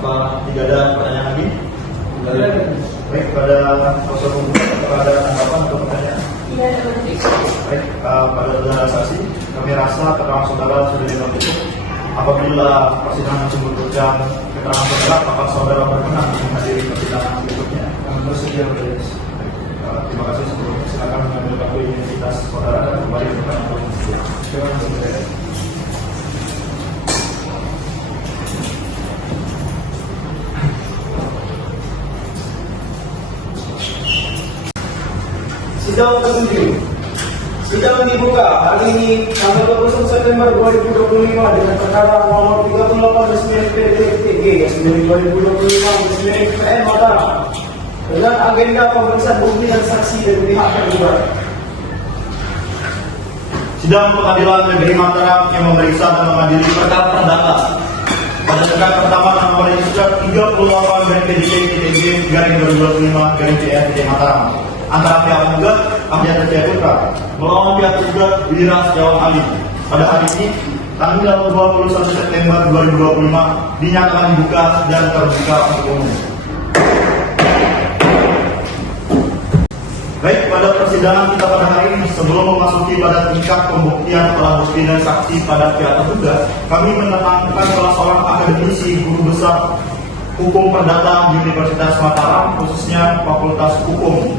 Apa tidak ada pertanyaan lagi? Tidak ada. Baik, pada kuasa hukum ada tanggapan atau pertanyaan? Tidak ada Majelis. Baik, pada saudara saksi, kami rasa keterangan saudara sudah cukup. Apabila persidangan membutuhkan keterangan saudara, apakah saudara berkenan menghadiri persidangan berikutnya? Bersedia, Majelis. Terima kasih. Sebelumnya silakan mengambil kartu identitas saudara dan kembali ke pertanyaan. Terima kasih. Sidang ke-7. Sidang dibuka hari ini tanggal 21 September 2025 dengan perkara nomor 38/PTG/2025/PN Mataram dengan agenda pemeriksaan bukti dan saksi dari pihak tergugat. Sidang Pengadilan Negeri Mataram yang memeriksa dan mengadili perkara perdata pada perkara pertama nomor register 38/PTG/2025/PN Mataram antara pihak penggugat Ahmad Jaya Putra melawan pihak tergugat Wira Setiawan Ali. Pada hari ini tanggal 21 September 2025 dinyatakan dibuka dan terbuka untuk umum. Baik, pada persidangan kita pada hari ini, sebelum memasuki pada tingkat pembuktian alat bukti dan saksi pada pihak tergugat, kami mendatangkan salah seorang akademisi guru besar hukum perdata di Universitas Mataram, khususnya Fakultas Hukum,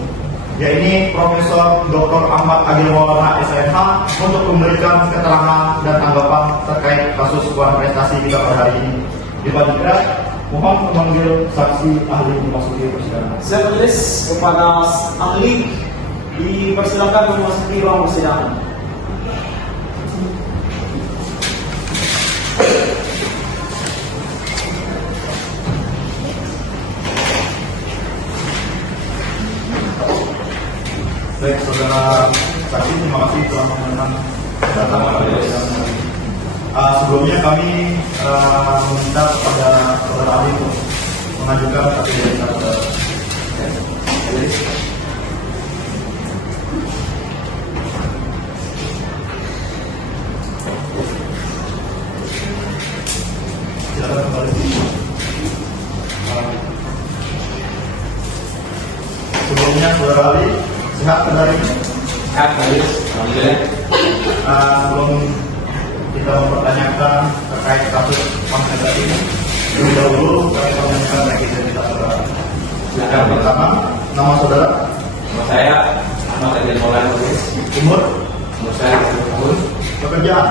yaitu Profesor Dr. Ahmad Agil Maulana SMH untuk memberikan keterangan dan tanggapan terkait kasus Puan Prestasi kita pada hari ini. Dilanjutkan, mohon memanggil saksi ahli memasuki persidangan. Saya tulis kepada ahli dipersilakan memasuki ruang persidangan. Baik, saudara saksi, terima kasih telah menonton datang pada persidangan. Sebelumnya kami meminta kepada saudara ahli untuk mengajukan satu dari saudara. Silakan kembali. Sebelumnya saudara ahli, sehat saudara ini? Sehat, bagus. Alhamdulillah. Sebelum kita mempertanyakan terkait kasus konsentrasi ini, lebih dahulu kami menanyakan lagi identitas saudara. Yang pertama, nama saudara? Nama saya Ahmad Agil Maulana, Umur? umur saya 20 tahun. Pekerjaan?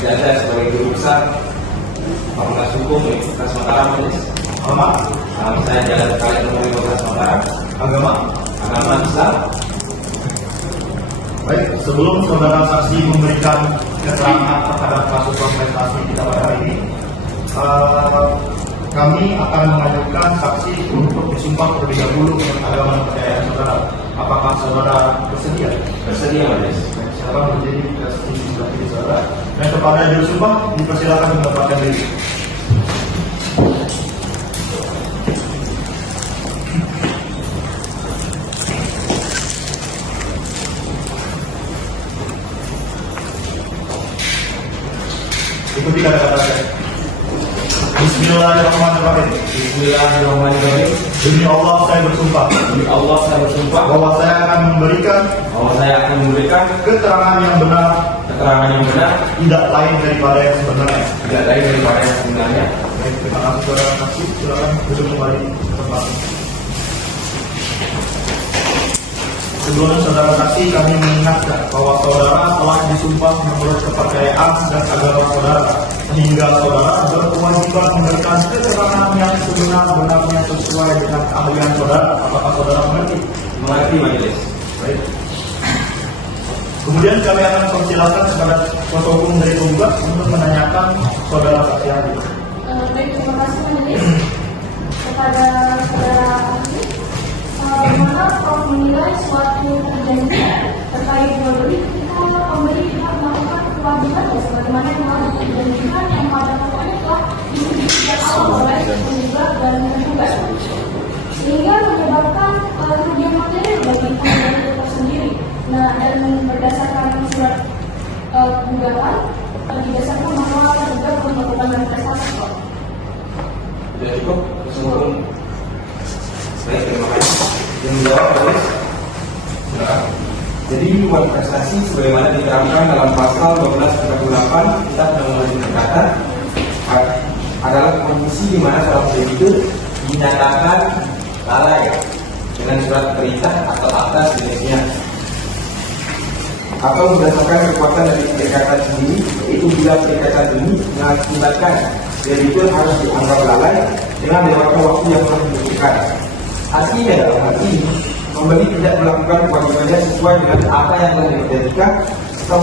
Kerjaan saya sebagai guru besar Fakultas Hukum Universitas Mataram, Majelis. Alamat? Nama saya Jalan Kali Nomor 15 Mataram. Agama? Agama Islam. Baik, sebelum saudara saksi memberikan keterangan terhadap kasus konsentrasi kita pada hari ini, kami akan mengajukan saksi untuk disumpah terlebih dahulu dengan agama dan kepercayaan saudara. Apakah saudara bersedia? Bersedia, Majelis. Silakan berdiri ke sini sebelah kiri saudara. Dan kepada yang bersumpah dipersilakan mendapatkan diri. Ikuti kata-kata saya. Bismillahirrahmanirrahim. Bismillahirrahmanirrahim. Demi Allah saya bersumpah Demi Allah saya bersumpah bahwa saya akan memberikan keterangan yang benar, tidak lain daripada yang sebenarnya. tidak lain daripada yang sebenarnya. Baik, terima kasih saudara saksi. Silakan duduk kembali ke tempat. Sebelum saudara saksi, kami mengingatkan bahwa saudara telah disumpah menurut kepercayaan dan agama saudara, sehingga saudara berkewajiban memberikan keterangan yang sebenar-benarnya sesuai dengan keahlian saudara. Apakah saudara mengerti? Mengerti, Majelis. Baik. Kemudian kami akan persilakan kepada kuasa hukum dari penggugat untuk menanyakan saudara saksi ahli. Baik, terima kasih Majelis. Kepada saudara ahli, bagaimana Prof menilai suatu perjanjian terkait jual beli ketika pembeli tidak melakukan kewajiban sebagaimana yang telah dijanjikan yang pada pokoknya telah disebut sejak awal oleh penggugat dan tergugat, sehingga menyebabkan kerugian materi bagi pembeli itu sendiri. Nah, dan berdasarkan surat gugatan didasarkan bahwa tergugat melakukan manifestasi. Sudah cukup? Semua. Baik, terima kasih. Yang menjawab, Majelis. Silakan. Jadi manifestasi sebagaimana diterangkan dalam pasal 1238 Kitab Undang-Undang Perdata adalah kondisi di mana seorang kreditur dinyatakan lalai dengan surat perintah atau akta sejenisnya, atau berdasarkan kekuatan dari perikatan sendiri, yaitu bila perikatan ini mengakibatkan kreditur harus dianggap lalai dengan lewatnya waktu yang telah ditentukan. Artinya dalam hal ini, pembeli tidak melakukan kewajibannya sesuai dengan apa yang telah diperjanjikan atau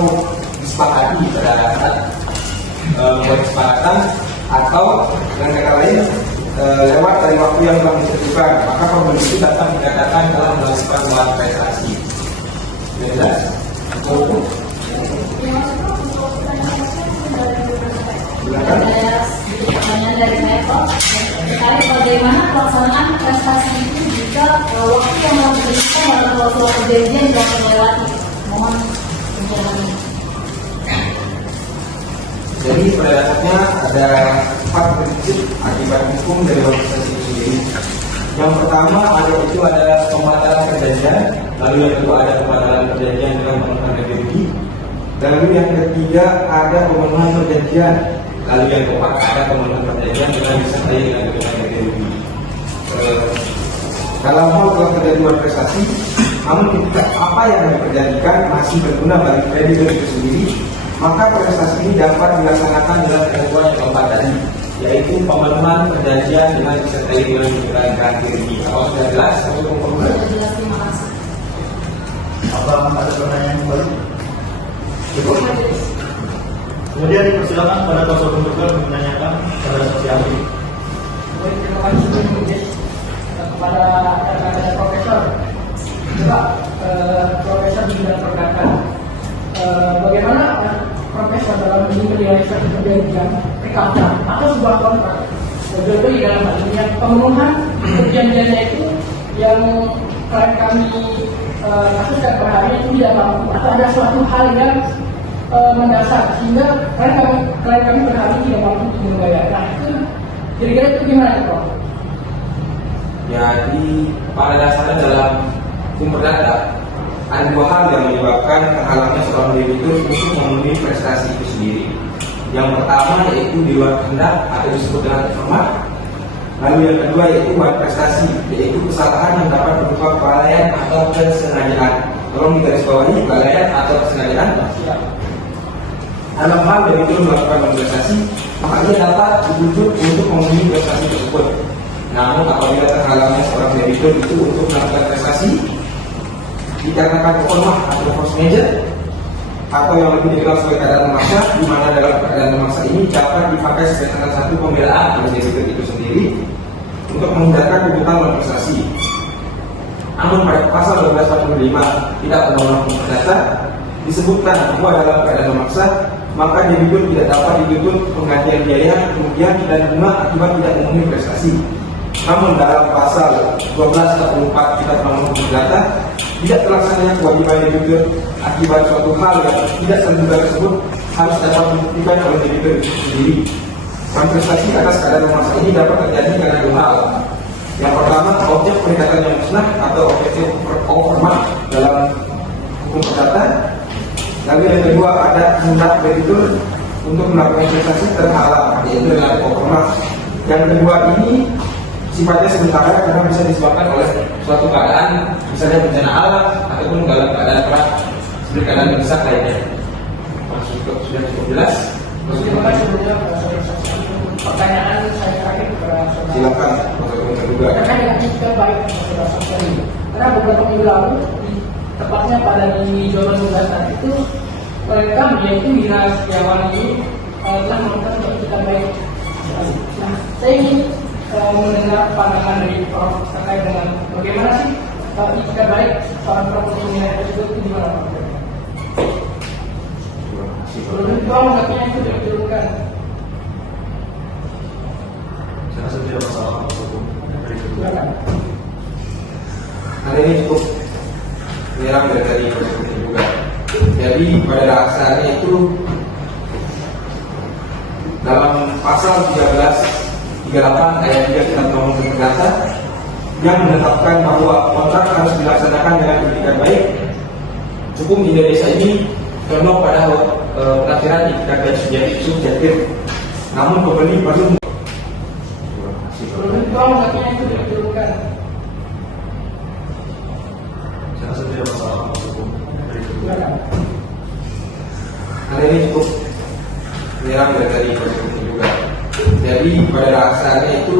disepakati pada saat membuat kesepakatan, atau dengan kata lain lewat dari waktu yang telah ditentukan, maka pembeli itu dapat dikatakan telah melakukan manifestasi. Jelas? Silakan. Pertanyaan dari saya, Prof, terkait bagaimana pelaksanaan prestasi itu jika waktu yang telah diberikan dalam klausul perjanjian tidak terlewati. Mohon penjelasannya. Jadi pada dasarnya ada 4 prinsip akibat hukum dari manifestasi itu sendiri. Yang pertama itu ada pembatalan perjanjian, lalu yang kedua ada pembatalan perjanjian dengan memenuhi ganti rugi, lalu yang ketiga ada pemenuhan perjanjian, lalu yang keempat ada pemenuhan perjanjian dengan disertai dengan ganti rugi. dalam hal telah terjadi prestasi, namun ketika apa yang diperjanjikan masih berguna bagi kreditur itu sendiri, maka prestasi ini dapat dilaksanakan dengan ketentuan yang keempat tadi, yaitu pemenuhan perjanjian dengan disertai dengan pembelaan garansi ini. Kalau sudah jelas, untuk pembelaan. Jelas, terima kasih. Apa ada pertanyaan kembali? Cukup. Kemudian dipersilakan pada kuasa hukum terdakwa menanyakan pada saksi ahli. Baik, terima kasih Majelis. Kepada rekan-rekan profesor, coba profesor di bidang perdata, bagaimana profesor dalam menilai suatu perjanjian perikatan atau sebuah kontrak, jadi dalam hal ini yang pemenuhan perjanjiannya itu yang klien kami kasuskan per hari itu tidak mampu atau ada suatu hal yang mendasar sehingga klien kami per hari tidak mampu untuk membayar. Nah itu kira-kira itu gimana Prof? Jadi pada dasarnya dalam hukum perdata ada dua hal yang menyebabkan terhalangnya seorang debitur untuk memenuhi prestasi itu sendiri. Yang pertama yaitu di luar kehendak atau disebut dengan format. Lalu yang kedua yaitu buat prestasi, yaitu kesalahan yang dapat berupa kelalaian atau kesengajaan. Tolong digarisbawahi kelalaian atau kesengajaan. Dalam hal debitur melakukan prestasi, maka dia dapat dituntut untuk memenuhi prestasi tersebut. Namun apabila terhalangnya seorang debitur itu untuk melakukan prestasi dikarenakan format atau force major atau yang lebih dikenal sebagai keadaan memaksa, di mana dalam keadaan memaksa ini dapat dipakai sebagai salah satu pembelaan oleh debitur itu sendiri untuk menghindarkan tuntutan prestasi. Namun pada pasal 1245 tidak undang-undang hukum perdata disebutkan bahwa dalam keadaan memaksa maka debitur tidak dapat dituntut penggantian biaya, kerugian dan bunga akibat tidak memenuhi prestasi. Namun dalam pasal 1244 Kitab Undang-Undang Hukum Perdata tidak terlaksananya kewajiban debitur akibat suatu hal yang tidak terduga tersebut harus dapat dibuktikan oleh debitur itu sendiri. Dan prestasi atas keadaan memaksa ini dapat terjadi karena dua hal. Yang pertama, objek perikatan yang musnah atau objektif format dalam hukum perdata. Lalu yang kedua ada hendak debitur untuk melakukan prestasi terhalang, yaitu dalam format. Yang kedua ini sifatnya sementara karena bisa disebabkan oleh suatu keadaan, misalnya bencana alam ataupun dalam keadaan perang seperti keadaan mendesak lainnya. Sudah cukup jelas? Terima kasih sebelumnya pertanyaan saya terakhir kepada saudara. Silakan, terduga. Terkait dengan itikat baik saudara saksi ini. Karena beberapa minggu lalu, tepatnya pada di Jawa Barat itu mereka yaitu Mira Setiawan ini telah melakukan itikat baik. Nah, saya ingin mendengar pandangan dari Prof terkait dengan bagaimana sih itikat baik seorang profesor nilai tersebut itu gimana Prof? Sebelum itu anggapnya itu sudah diturunkan. Saya rasa tidak masalah hukum. Silakan. Hal ini cukup menyerang dari tadi perspektif juga. Jadi pada dasarnya itu dalam pasal 1338 ayat 3 Kitab Undang-Undang Hukum Perdata yang menetapkan bahwa kontrak harus dilaksanakan dengan itikat baik. Hukum di Indonesia ini condong pada penafsiran itikat baik subjektif. Namun pembeli perlu Sebelum itu anggapnya itu sudah diturunkan. Saya rasa tidak masalah hukum. Silakan. hal ini cukup menyerang dari tadi perspektif juga. Jadi pada dasarnya itu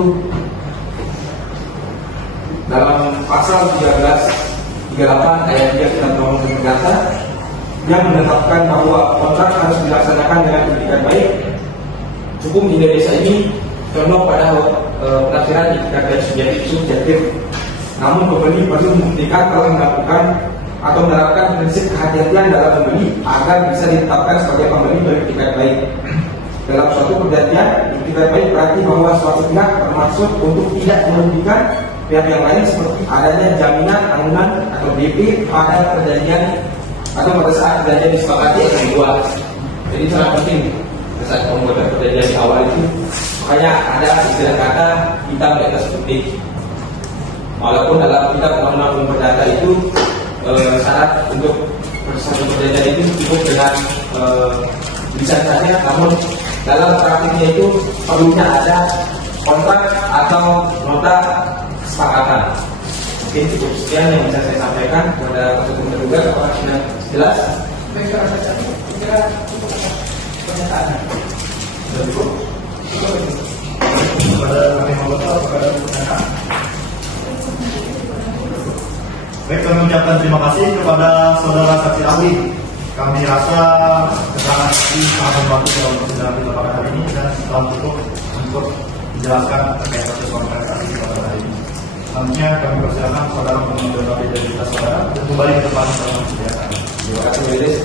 dalam pasal 1338 ayat 3 Kitab Undang-Undang Hukum Perdata yang menetapkan bahwa kontrak harus dilaksanakan dengan itikat baik. Hukum di Indonesia ini condong pada penafsiran itikat baik subjektif. Namun pembeli perlu membuktikan telah melakukan atau menerapkan prinsip kehati-hatian dalam membeli agar bisa ditetapkan sebagai pembeli beretikat baik. Dalam suatu perjanjian, itikat baik berarti bahwa suatu pihak bermaksud untuk tidak merugikan pihak yang lain seperti adanya jaminan, anunan atau DP pada perjanjian atau pada saat perjanjian disepakati oleh kedua. Jadi sangat penting saat pembuatan perjanjian di awal itu, makanya ada istilah kata hitam di atas putih. Walaupun dalam kitab undang-undang hukum perdata itu syarat untuk satu perjanjian itu cukup dengan lisan saja, namun dalam praktiknya itu perlunya ada kontrak atau nota kesepakatan. Mungkin cukup sekian yang bisa saya sampaikan kepada penuntut tergugat. Apakah sudah jelas? Baik, Pak Saksi, kira cukup pernyataan. Sudah cukup? Kepada kami anggota, kepada pertanyaan. Baik, kami ucapkan terima kasih kepada saudara saksi ahli. Kami rasa keterangan saksi sangat membantu dalam persidangan kita pada hari ini dan telah cukup untuk menjelaskan terkait proses konfrontasi kita pada hari ini. Selanjutnya kami persilakan saudara untuk melengkapi identitas saudara dan kembali ke tempat dalam persidangan. Terima kasih Majelis.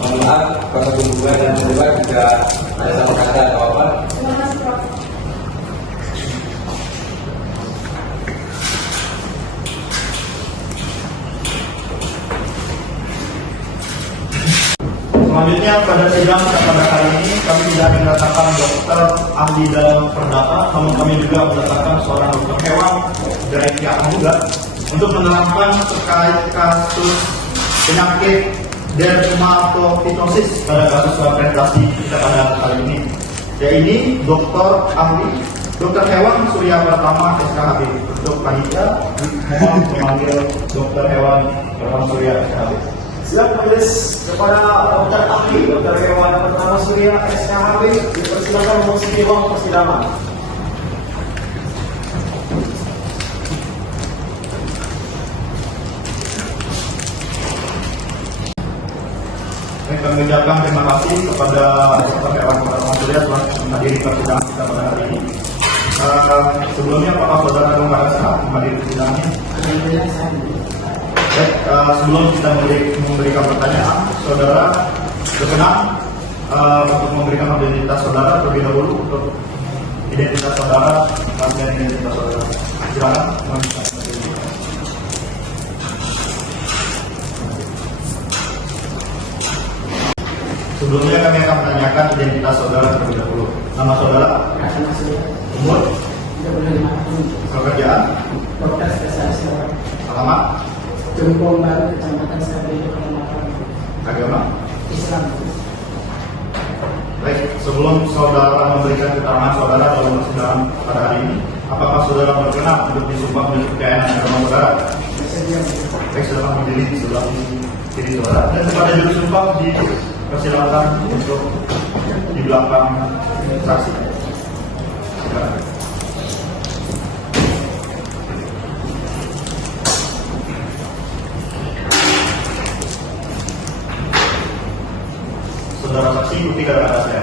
Mohon maaf kalau tergugat dan tergugat jika ada satu kata atau apa. Terima kasih, Prof. Selanjutnya pada sidang pada hari ini kami tidak mendatangkan dokter ahli dalam perdata, namun kami juga mendatangkan seorang dokter hewan dari pihak penggugat untuk menerangkan terkait kasus penyakit dermatofitosis pada kasus konfrontasi kita pada kali ini. Yaitu dokter ahli, dokter hewan Surya Pertama SKHB. Untuk panitia mohon memanggil dokter hewan Pertama Surya SKHB. Siap Majelis, kepada dokter ahli, dokter hewan Pertama Surya SKHB, dipersilakan memasuki ruang persidangan. Kami ucapkan terima kasih kepada dokter hewan Pertama Surya telah menghadiri persidangan kita pada hari ini. Sebelumnya apakah saudara merasa menghadiri persidangannya? Baik, sebelum kita memberikan pertanyaan, saudara berkenan untuk memberikan identitas saudara terlebih dahulu untuk identitas saudara dan identitas saudara. Silakan. Sebelumnya kami akan menanyakan identitas saudara terlebih dahulu. Nama saudara, Karena sudah umur, 35 tahun. pekerjaan, Dokter spesialis hewan. alamat, Jempol Baru, Kecamatan Sabili, Kecamatan agama. Islam. Baik, sebelum saudara memberikan keterangan saudara dalam persidangan pada hari ini, apakah saudara berkenan untuk disumpah menjadi kepercayaan agama saudara? Bersedia. Baik, saudara berdiri di sebelah kiri saudara dan kepada juru sumpah dipersilakan untuk di belakang saksi. Silakan. Saudara saksi ikuti kata-kata saya.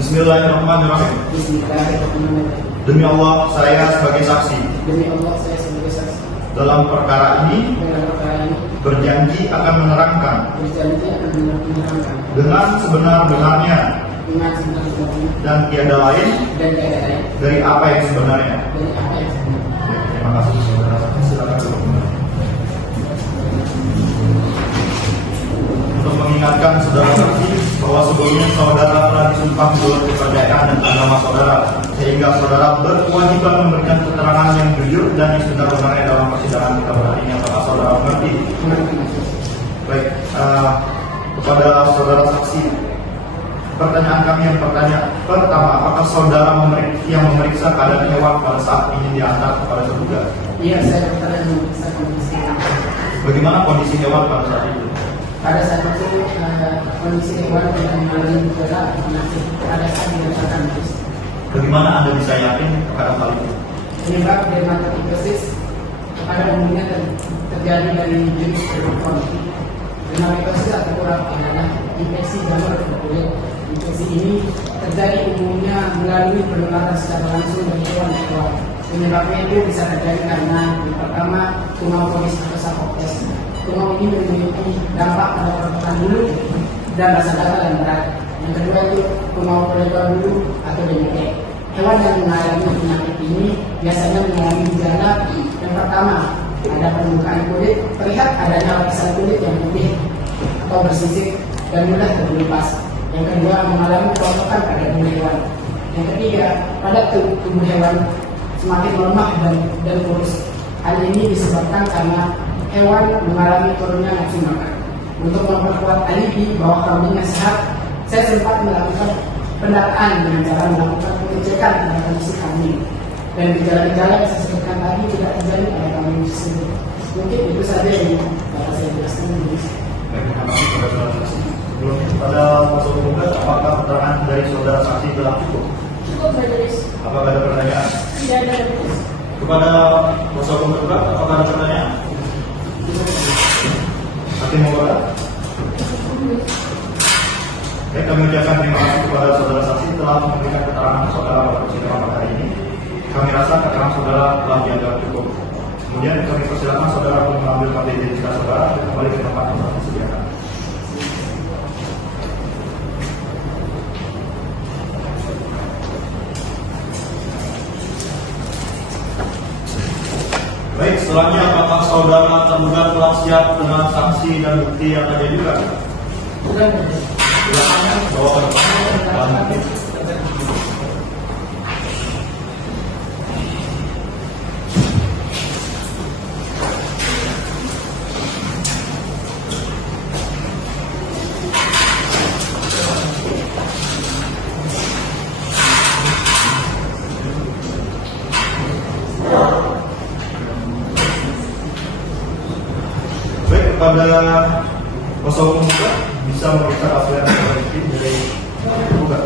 Bismillahirrahmanirrahim. Bismillahirrahmanirrahim. Demi Allah, saya sebagai saksi Demi Allah, saya sebagai saksi dalam perkara ini dengan perkara ini berjanji akan menerangkan berjanji akan menerangkan dengan sebenar-benarnya dengan sebenar-benarnya dan tiada lain dan tiada lain dari apa yang sebenarnya. dari apa yang sebenarnya. Ya, terima kasih saudara saksi. Silakan duduk kembali. Untuk mengingatkan saudara saksi bahwa sebelumnya saudara telah disumpah menurut kepercayaan dan agama saudara, sehingga saudara berkewajiban memberikan keterangan yang jujur dan yang sebenar-benarnya dalam persidangan kita pada hari ini. Apakah saudara mengerti? Baik, kepada saudara saksi, pertanyaan kami yang pertama, apakah saudara yang memeriksa keadaan hewan pada saat ingin diantar kepada tergugat? Iya, saya bertanya memeriksa kondisi Bagaimana kondisi hewan pada saat itu? pada saat itu kondisi hewan tidak mengalami gejala penyakit pada saat dinyatakan medis. Bagaimana Anda bisa yakin terhadap hal itu? Penyebab dermatofitosis pada umumnya terjadi dari jenis dermatofitosis. Dermatofitosis atau kurang adalah infeksi jamur pada kulit. Infeksi ini terjadi umumnya melalui penularan secara langsung dari hewan ke hewan. Penyebabnya itu bisa terjadi karena yang pertama tungau polis atau sapokes. Tungau ini memiliki dampak pada perputaran bulu dan rasa gatal yang berat. Yang kedua itu tungau pelebor bulu atau DMD. Hewan yang mengalami penyakit ini biasanya mengalami gejala yang pertama ada permukaan kulit, terlihat adanya lapisan kulit yang putih atau bersisik dan mudah terkelupas. Yang kedua mengalami kerontokan pada bulu hewan. Yang ketiga pada tubuh hewan semakin melemah dan kurus. Hal ini disebabkan karena hewan mengalami turunnya nafsu makan. Untuk memperkuat alibi bahwa kambingnya sehat, saya sempat melakukan pendataan dengan cara melakukan pengecekan pada kondisi kambing. dan gejala-gejala yang saya sebutkan tadi tidak terjadi pada kami sendiri. Mungkin itu saja yang dapat saya jelaskan di sini. Baik, terima kasih kepada saudara saksi. Sebelumnya pada kuasa hukum, apakah keterangan dari saudara saksi telah cukup? Cukup majelis. Apakah ada pertanyaan? Tidak ada majelis. Kepada kuasa hukum tergugat, apakah ada pertanyaan? Hakim membaca. Baik, kami ucapkan terima kasih kepada saudara saksi telah memberikan keterangan saudara pada persidangan pada hari ini. Kami rasa keterangan saudara telah dianggap cukup. Kemudian kami persilakan saudara untuk mengambil kartu identitas saudara dan kembali ke tempat yang telah disediakan. Baik, setelahnya apakah saudara tergugat telah siap dengan saksi dan bukti yang akan diajukan? Sudah majelis. Silakan bawa ke depan dan bukti. Baik, kepada kuasa hukum juga bisa memeriksa keaslian bukti dari tergugat.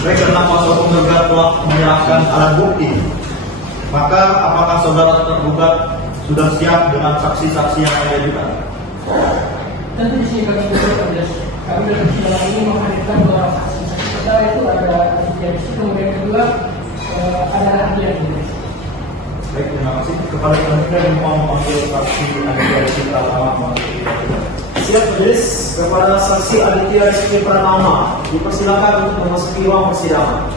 Baik, karena kuasa hukum tergugat telah menyerahkan alat bukti, maka apakah saudara tergugat sudah siap dengan saksi-saksi yang diajukan? Tentu di sini kami berharap kami dalam persidangan ini menghadirkan beberapa saksi. Pertama itu ada Aditya, kemudian kedua adalah Aditya. Baik, terima kasih. Kepada penuntut yang mau memanggil saksi Aditya Rizky Pratama. Siap majelis. Kepada saksi Aditya Rizky Pratama dipersilakan untuk memasuki ruang persidangan.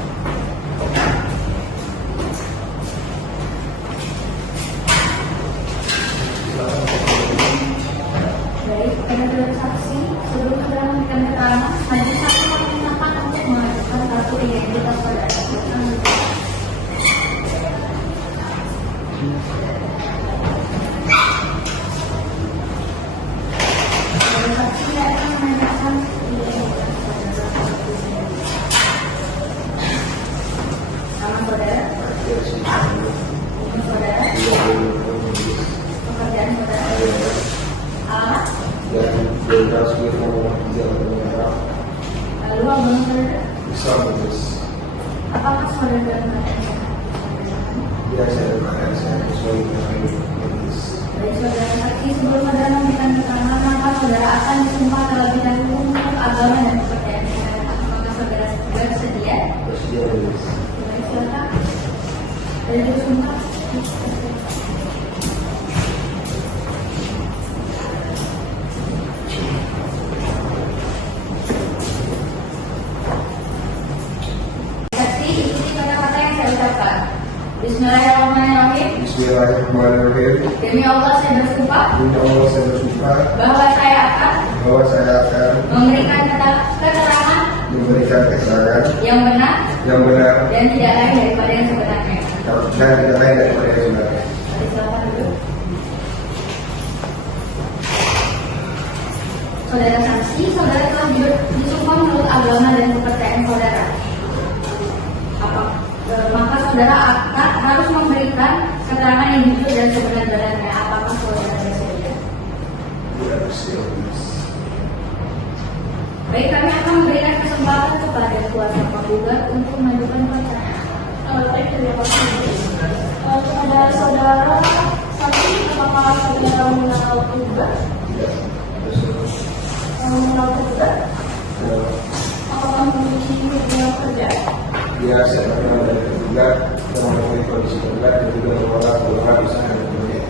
Baik, kepada saksi, sebelum saudara memberikan keterangan, majelis hakim memintakan untuk mengajukan kartu identitas saudara. Majelis saksi akan menanyakan identitas saudara. Nama saudara, umur saudara, pekerjaan saudara, alamat, lalu abang saudara, apakah saudara mengatakan? Dari saudara saksi, sebelum saudara memberikan keterangan, maka saudara akan disumpah terlebih dahulu untuk agama dan kepercayaan saudara. Apakah saudara juga bersedia? Baik, silakan. Dari disumpah. Saksi, ikuti kata-kata yang saya ucapkan. Bismillahirrahmanirrahim. Bismillahirrahmanirrahim. Demi Allah saya bersumpah Demi Allah saya bersumpah bahwa saya akan bahwa saya akan memberikan keterangan memberikan keterangan yang benar yang benar dan tidak lain daripada yang sebenarnya. dan tidak lain daripada yang sebenarnya. Mari silakan duduk. Saudara saksi, saudara telah disumpah menurut agama dan kepercayaan saudara. Maka saudara harus memberikan keterangan yang jujur dan sebenar-benarnya. Apakah saudara bersedia? Baik, kami akan memberikan kesempatan kepada kuasa penggugat untuk mengajukan pertanyaan. Baik, terima kasih. Kepada saudara saksi, apakah saudara mengenal tergugat? Mengenal tergugat? Apakah memiliki hubungan kerja? Dia saya kenal dari tergugat dan mengetahui kondisi tergugat dan juga menolak bahwa bisa mempunyai.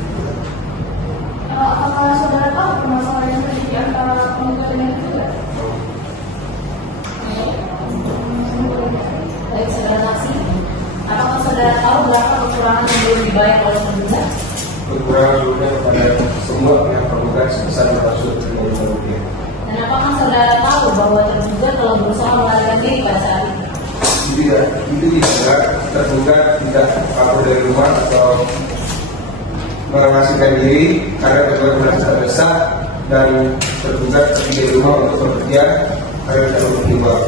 Apakah saudara tahu permasalahan yang terjadi antara penggugat dengan tergugat? Baik, saudara saksi, apakah saudara tahu berapa kekurangan yang belum dibayar oleh penggugat? Kekurangan juga kepada semua pihak tergugat sebesar 450 rupiah. Dan apakah saudara tahu bahwa tergugat telah berusaha melarikan diri pada saat itu? Itu tidak tergugat tidak kabur dari rumah atau merahasiakan diri karena kebutuhan merasa terdesak dan tergugat di rumah untuk bekerja karena tidak berkeluar.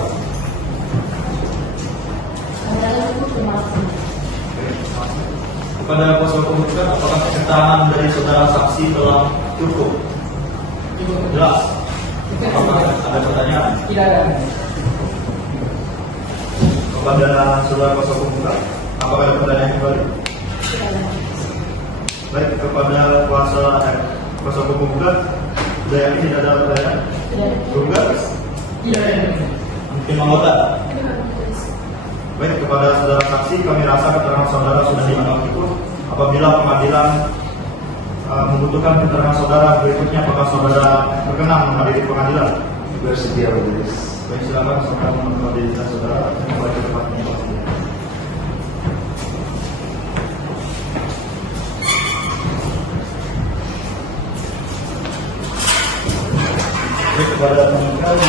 Kepada kuasa hukum juga, apakah keterangan dari saudara saksi telah cukup? Jelas. Apakah ada pertanyaan? Tidak ada. Kepada saudara kuasa hukum juga, apakah ada pertanyaan kembali? Baik, kepada kuasa hukum juga, sudah yakin tidak ada pertanyaan? Juga? Tidak ada. Mungkin anggota. Baik, kepada saudara saksi, kami rasa keterangan saudara sudah dianggap cukup. Apabila pengadilan membutuhkan keterangan saudara berikutnya, apakah saudara berkenan menghadiri pengadilan? Bersedia majelis. Baik, silakan saudara menghadiri saudara kembali ke tempatnya. Baik, kepada pengadilan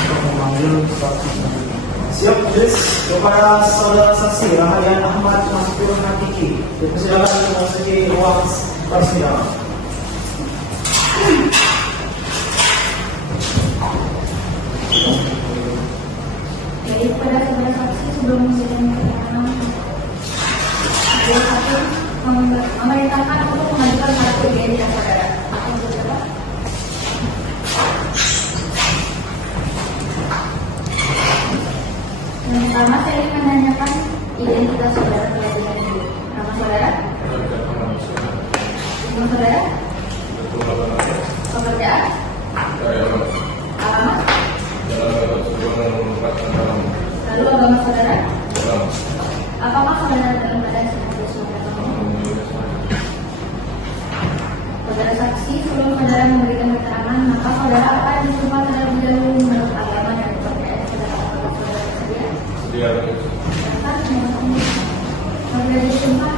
untuk memanggil saksi selanjutnya. Siap, majelis. Kepada saudara saksi Rahadian Ahmad Maskur Hakiki, dipersilakan memasuki ruang persidangan. Jadi kepada saudara saksi sebelum menjalani keterangan, dia satu memerintahkan untuk mengajukan satu identitas saudara. Apa yang saudara? Yang pertama saya ingin menanyakan identitas saudara terlebih dahulu. Nama saudara? Nama saudara? Pekerjaan? Alamat? Lalu agama saudara? Apakah saudara dalam keadaan sehat walafiat? Saudara saksi, sebelum saudara memberikan keterangan, maka saudara akan disumpah terlebih dahulu menurut agama dan kepercayaan saudara. Apakah saudara bersedia? Saudara disumpah.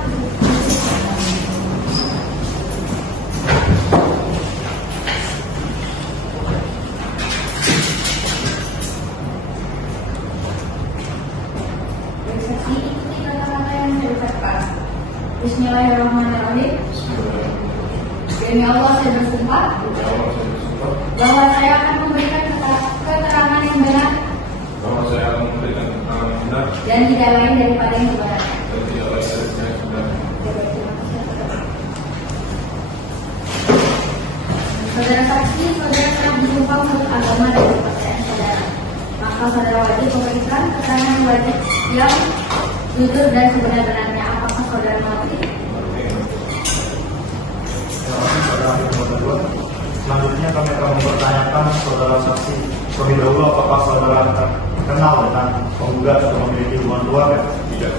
Saksi, ikuti kata-kata yang saya ucapkan. Bismillahirrahmanirrahim. Demi Allah saya bersumpah bahwa saya akan memberikan keterangan yang benar dan tidak lain daripada yang sebenarnya. Saudara saksi, saudara telah disumpah menurut agama dan kepercayaan saudara. Maka saudara wajib memberikan keterangan wajib yang jujur dan sebenar-benarnya. Apakah saudara mengerti? Selanjutnya kami akan mempertanyakan saudara saksi terlebih dahulu, apakah saudara kenal dengan penggugat atau memiliki hubungan keluarga? Tidak.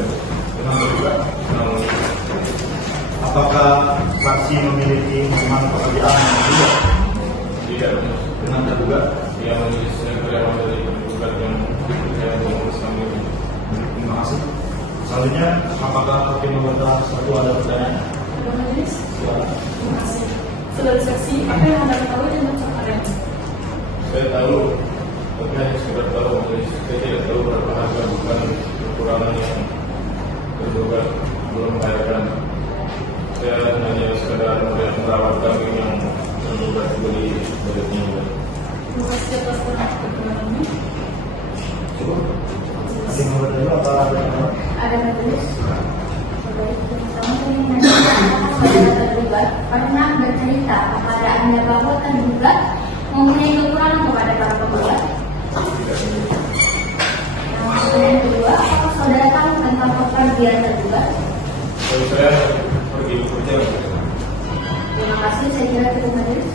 Dengan penggugat? Apakah saksi memiliki hubungan pekerjaan dengan penggugat? Tidak. Dengan tergugat? Yang memiliki karyawan dari penggugat yang saya mengurus kami. Terima kasih. Selanjutnya, apakah hakim meminta satu ada pertanyaan? Majelis. Terima kasih. Saudara saksi, apa yang Anda ketahui dan ucapkan? Saya tahu, tapi hanya sekedar tahu, saya tidak tahu berapa harga bukan kekurangan yang terduga belum membayarkan. Saya hanya sekedar melihat merawat kami yang terduga diberi baliknya. Terima kasih atas perhatian ini. Hakim meminta dulu apa ada pertanyaan? Ada majelis. Baik, pertama saya ingin menanyakan apakah saudara tergugat pernah bercerita kepada Anda bahwa tergugat mempunyai kekurangan kepada para penggugat? Yang kedua, apakah saudara tahu tentang pekerjaan tergugat? Kalau saya pergi bekerja, Terima kasih, saya kira cukup majelis.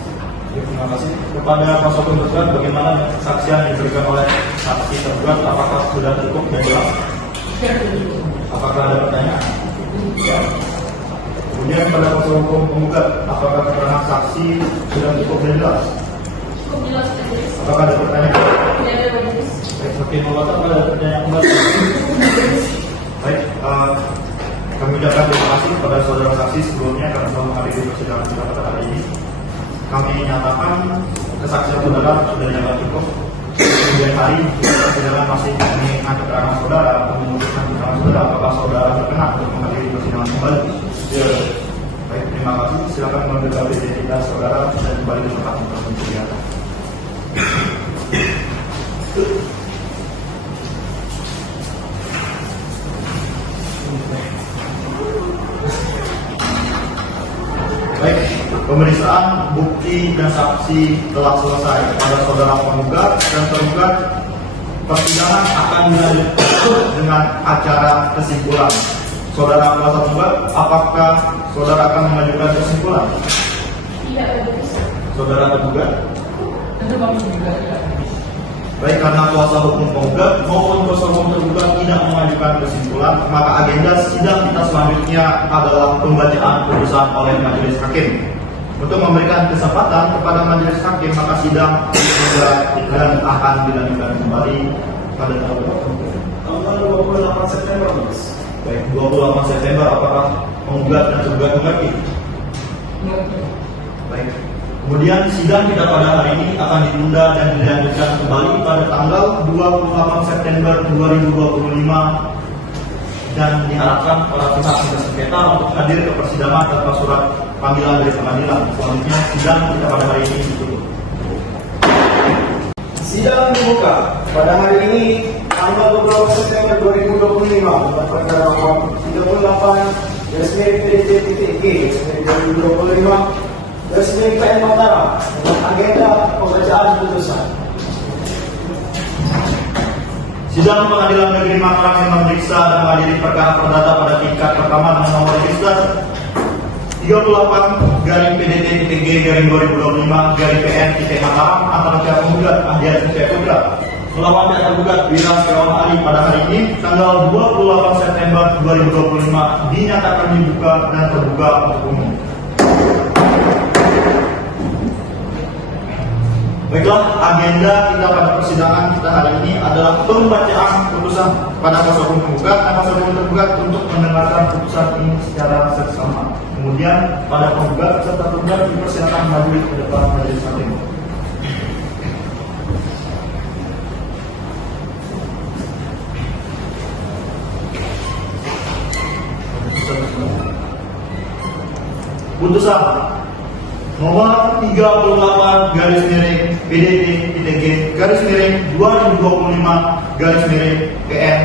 Terima kasih. Kepada kuasa hukum tergugat, bagaimana kesaksian yang diberikan oleh saksi tergugat? Apakah sudah cukup dan jelas? Apakah ada pertanyaan? Ya. Kemudian pada kuasa hukum penggugat, apakah keterangan saksi sudah cukup dan jelas? Cukup jelas, majelis. Apakah ada pertanyaan? Tidak ada, majelis. Baik, Hakim Mawata, ada pertanyaan kembali? Baik, kami ucapkan terima kasih kepada saudara saksi sebelumnya karena telah menghadiri persidangan kita pada hari ini. Kami nyatakan kesaksian saudara sudah dianggap cukup. Kemudian hari persidangan masih mengingat keterangan saudara untuk memutuskan keterangan saudara apakah saudara berkenan untuk menghadiri persidangan kembali. ya, Baik, terima kasih. akan menjaga identitas saudara dan kembali ke tempat untuk mencegah. Baik, pemeriksaan bukti dan saksi telah selesai pada saudara penggugat dan tergugat. Persidangan akan dilanjutkan dengan acara kesimpulan. Saudara kuasa penggugat, apakah saudara akan mengajukan kesimpulan? Tidak bagus. Saudara tergugat? Tentu kami juga tidak. Baik, karena kuasa hukum penggugat maupun kuasa hukum tergugat tidak mengajukan kesimpulan, maka agenda sidang kita selanjutnya adalah pembacaan putusan oleh majelis hakim. Untuk memberikan kesempatan kepada majelis hakim, maka sidang ditunda dan akan dilanjutkan kembali pada Tanggal 28 September, Mas. baik 28 September. Apakah penggugat dan tergugat mengerti? Baik. Kemudian sidang kita pada hari ini akan ditunda dan dilanjutkan kembali pada tanggal 28 September 2025 dan diharapkan para pihak bersengketa untuk hadir ke persidangan tanpa surat panggilan dari pengadilan. Selanjutnya sidang kita pada hari ini ditutup. Sidang dibuka pada hari ini tanggal 28 September 2025 dalam perkara nomor 38/G/2025/PN Mataram dengan agenda pembacaan putusan. Sidang Pengadilan Negeri Mataram yang memeriksa dan mengadili perkara perdata pada tingkat pertama dengan nomor register 38/PDT-G/2025/PN Mataram antara pihak penggugat Ahdiat Sufia Putra melawan pihak tergugat Wira Setiawan Ali pada hari ini tanggal 28 September 2025 dinyatakan dibuka dan terbuka untuk umum. Baiklah, agenda kita pada persidangan kita hari ini adalah pembacaan putusan pada kuasa hukum penggugat dan kuasa hukum tergugat untuk mendengarkan putusan ini secara seksama. Kemudian pada penggugat serta tergugat dipersilakan maju ke depan majelis hakim. Putusan nomor 38/G/2025/PN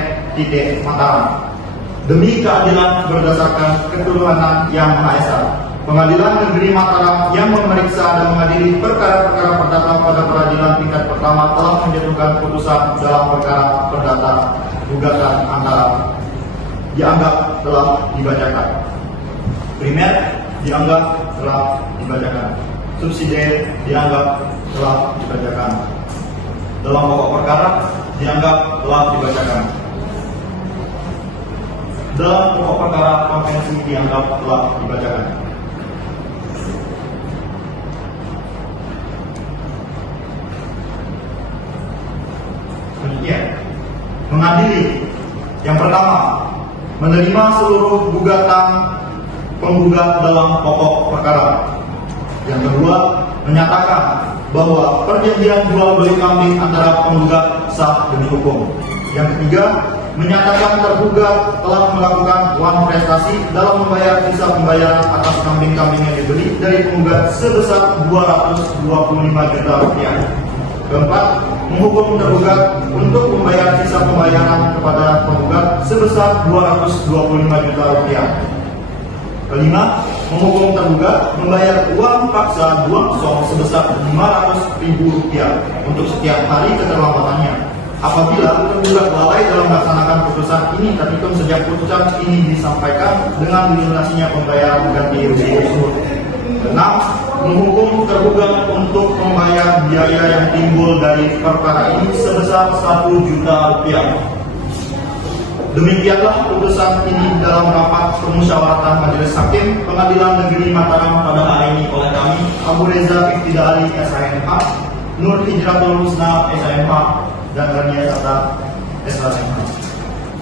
demi keadilan berdasarkan ketuhanan yang Maha Esa. Pengadilan Negeri Mataram yang memeriksa dan mengadili perkara-perkara perdata pada peradilan tingkat pertama telah menjatuhkan putusan dalam perkara perdata gugatan antara dianggap telah dibacakan. Primer dianggap telah dibacakan. Subsidiar dianggap telah dibacakan. Dalam pokok perkara dianggap telah dibacakan. Dalam pokok perkara konvensi dianggap telah dibacakan. Selanjutnya, mengadili. Yang pertama, menerima seluruh gugatan penggugat dalam pokok perkara. Yang kedua, menyatakan bahwa perjanjian jual beli kambing antara penggugat sah demi hukum. Yang ketiga, menyatakan tergugat telah melakukan uang prestasi dalam membayar sisa pembayaran atas kambing-kambing yang dibeli dari penggugat sebesar 225 juta rupiah. Keempat, menghukum tergugat untuk membayar sisa pembayaran kepada penggugat sebesar 225 juta rupiah. Kelima, menghukum tergugat membayar uang paksa buang-song sebesar 500.000 rupiah untuk setiap hari keterlambatannya. Apabila tergugat lalai dalam melaksanakan putusan ini terhitung sejak putusan ini disampaikan dengan dilunasinya pembayaran ganti rugi tersebut. Enam, menghukum tergugat untuk membayar biaya yang timbul dari perkara ini sebesar 1 juta rupiah. Demikianlah putusan ini dalam rapat permusyawaratan Majelis Hakim Pengadilan Negeri Mataram pada hari ini oleh kami, Abu Reza Iftida Ali SIMH, Nur Hijratul Husna SIMH, dan Rania Sata SIMH.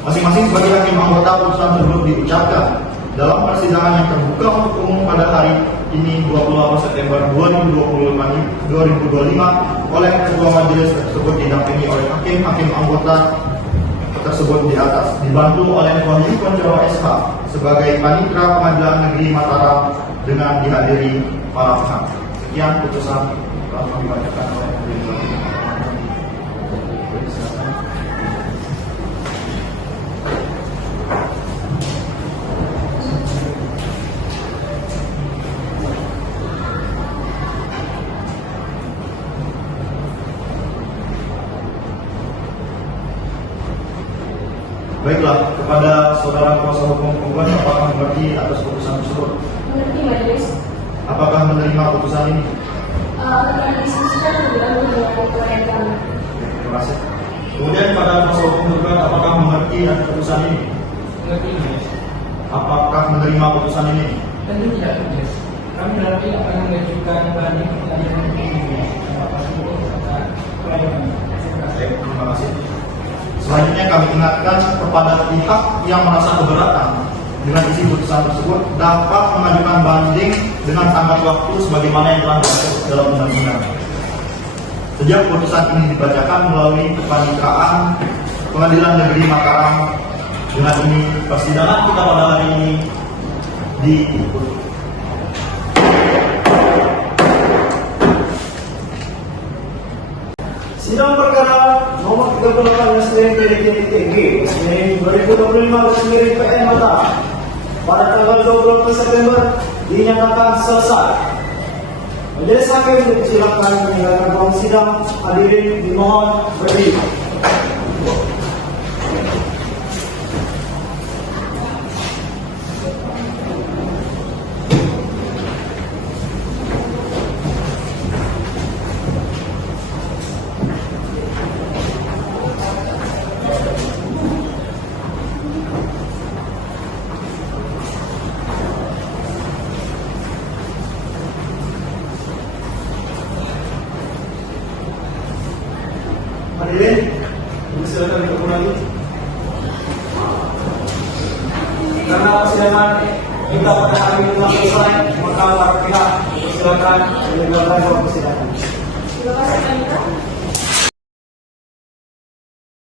Masing-masing sebagai hakim anggota putusan tersebut diucapkan dalam persidangan yang terbuka untuk umum pada hari ini 28 September 2025 oleh ketua majelis tersebut didampingi oleh hakim-hakim anggota tersebut di atas, dibantu oleh Wahyu Konjoro SH sebagai Panitra Pengadilan Negeri Mataram dengan dihadiri para pihak. Sekian putusan telah dibacakan oleh Majelis Hakim. Baiklah, kepada saudara kuasa hukum penggugat, apakah mengerti atas putusan tersebut? Mengerti majelis. Apakah menerima putusan ini? Akan diskusikan terlebih dahulu dengan klien kami. Terima kasih. Kemudian pada kuasa hukum penggugat, apakah mengerti atas putusan ini? Mengerti majelis. Apakah menerima putusan ini? Tentu tidak majelis. Kami nanti akan mengajukan banding pengadilan negeri Bapak Suruh serta klien kami. Baik, terima kasih. Selanjutnya kami ingatkan kepada pihak yang merasa keberatan dengan isi putusan tersebut dapat mengajukan banding dengan tanggal waktu sebagaimana yang telah diatur dalam undang-undang. Sejak putusan ini dibacakan melalui kepanitraan Pengadilan Negeri Mataram, dengan ini persidangan kita pada hari ini ditutup. Sidang perkara nomor 38 SPN PDKTG Senin 2025 Sendiri PN Mataram pada tanggal 20 September dinyatakan selesai. Majelis Hakim dipersilakan meninggalkan ruang sidang. Hadirin dimohon berdiri. Hadirin, silakan dikembali. Karena persidangan kita pada hari ini telah selesai, maka para pihak silakan meninggalkan ruang persidangan. Terima kasih, Panitra.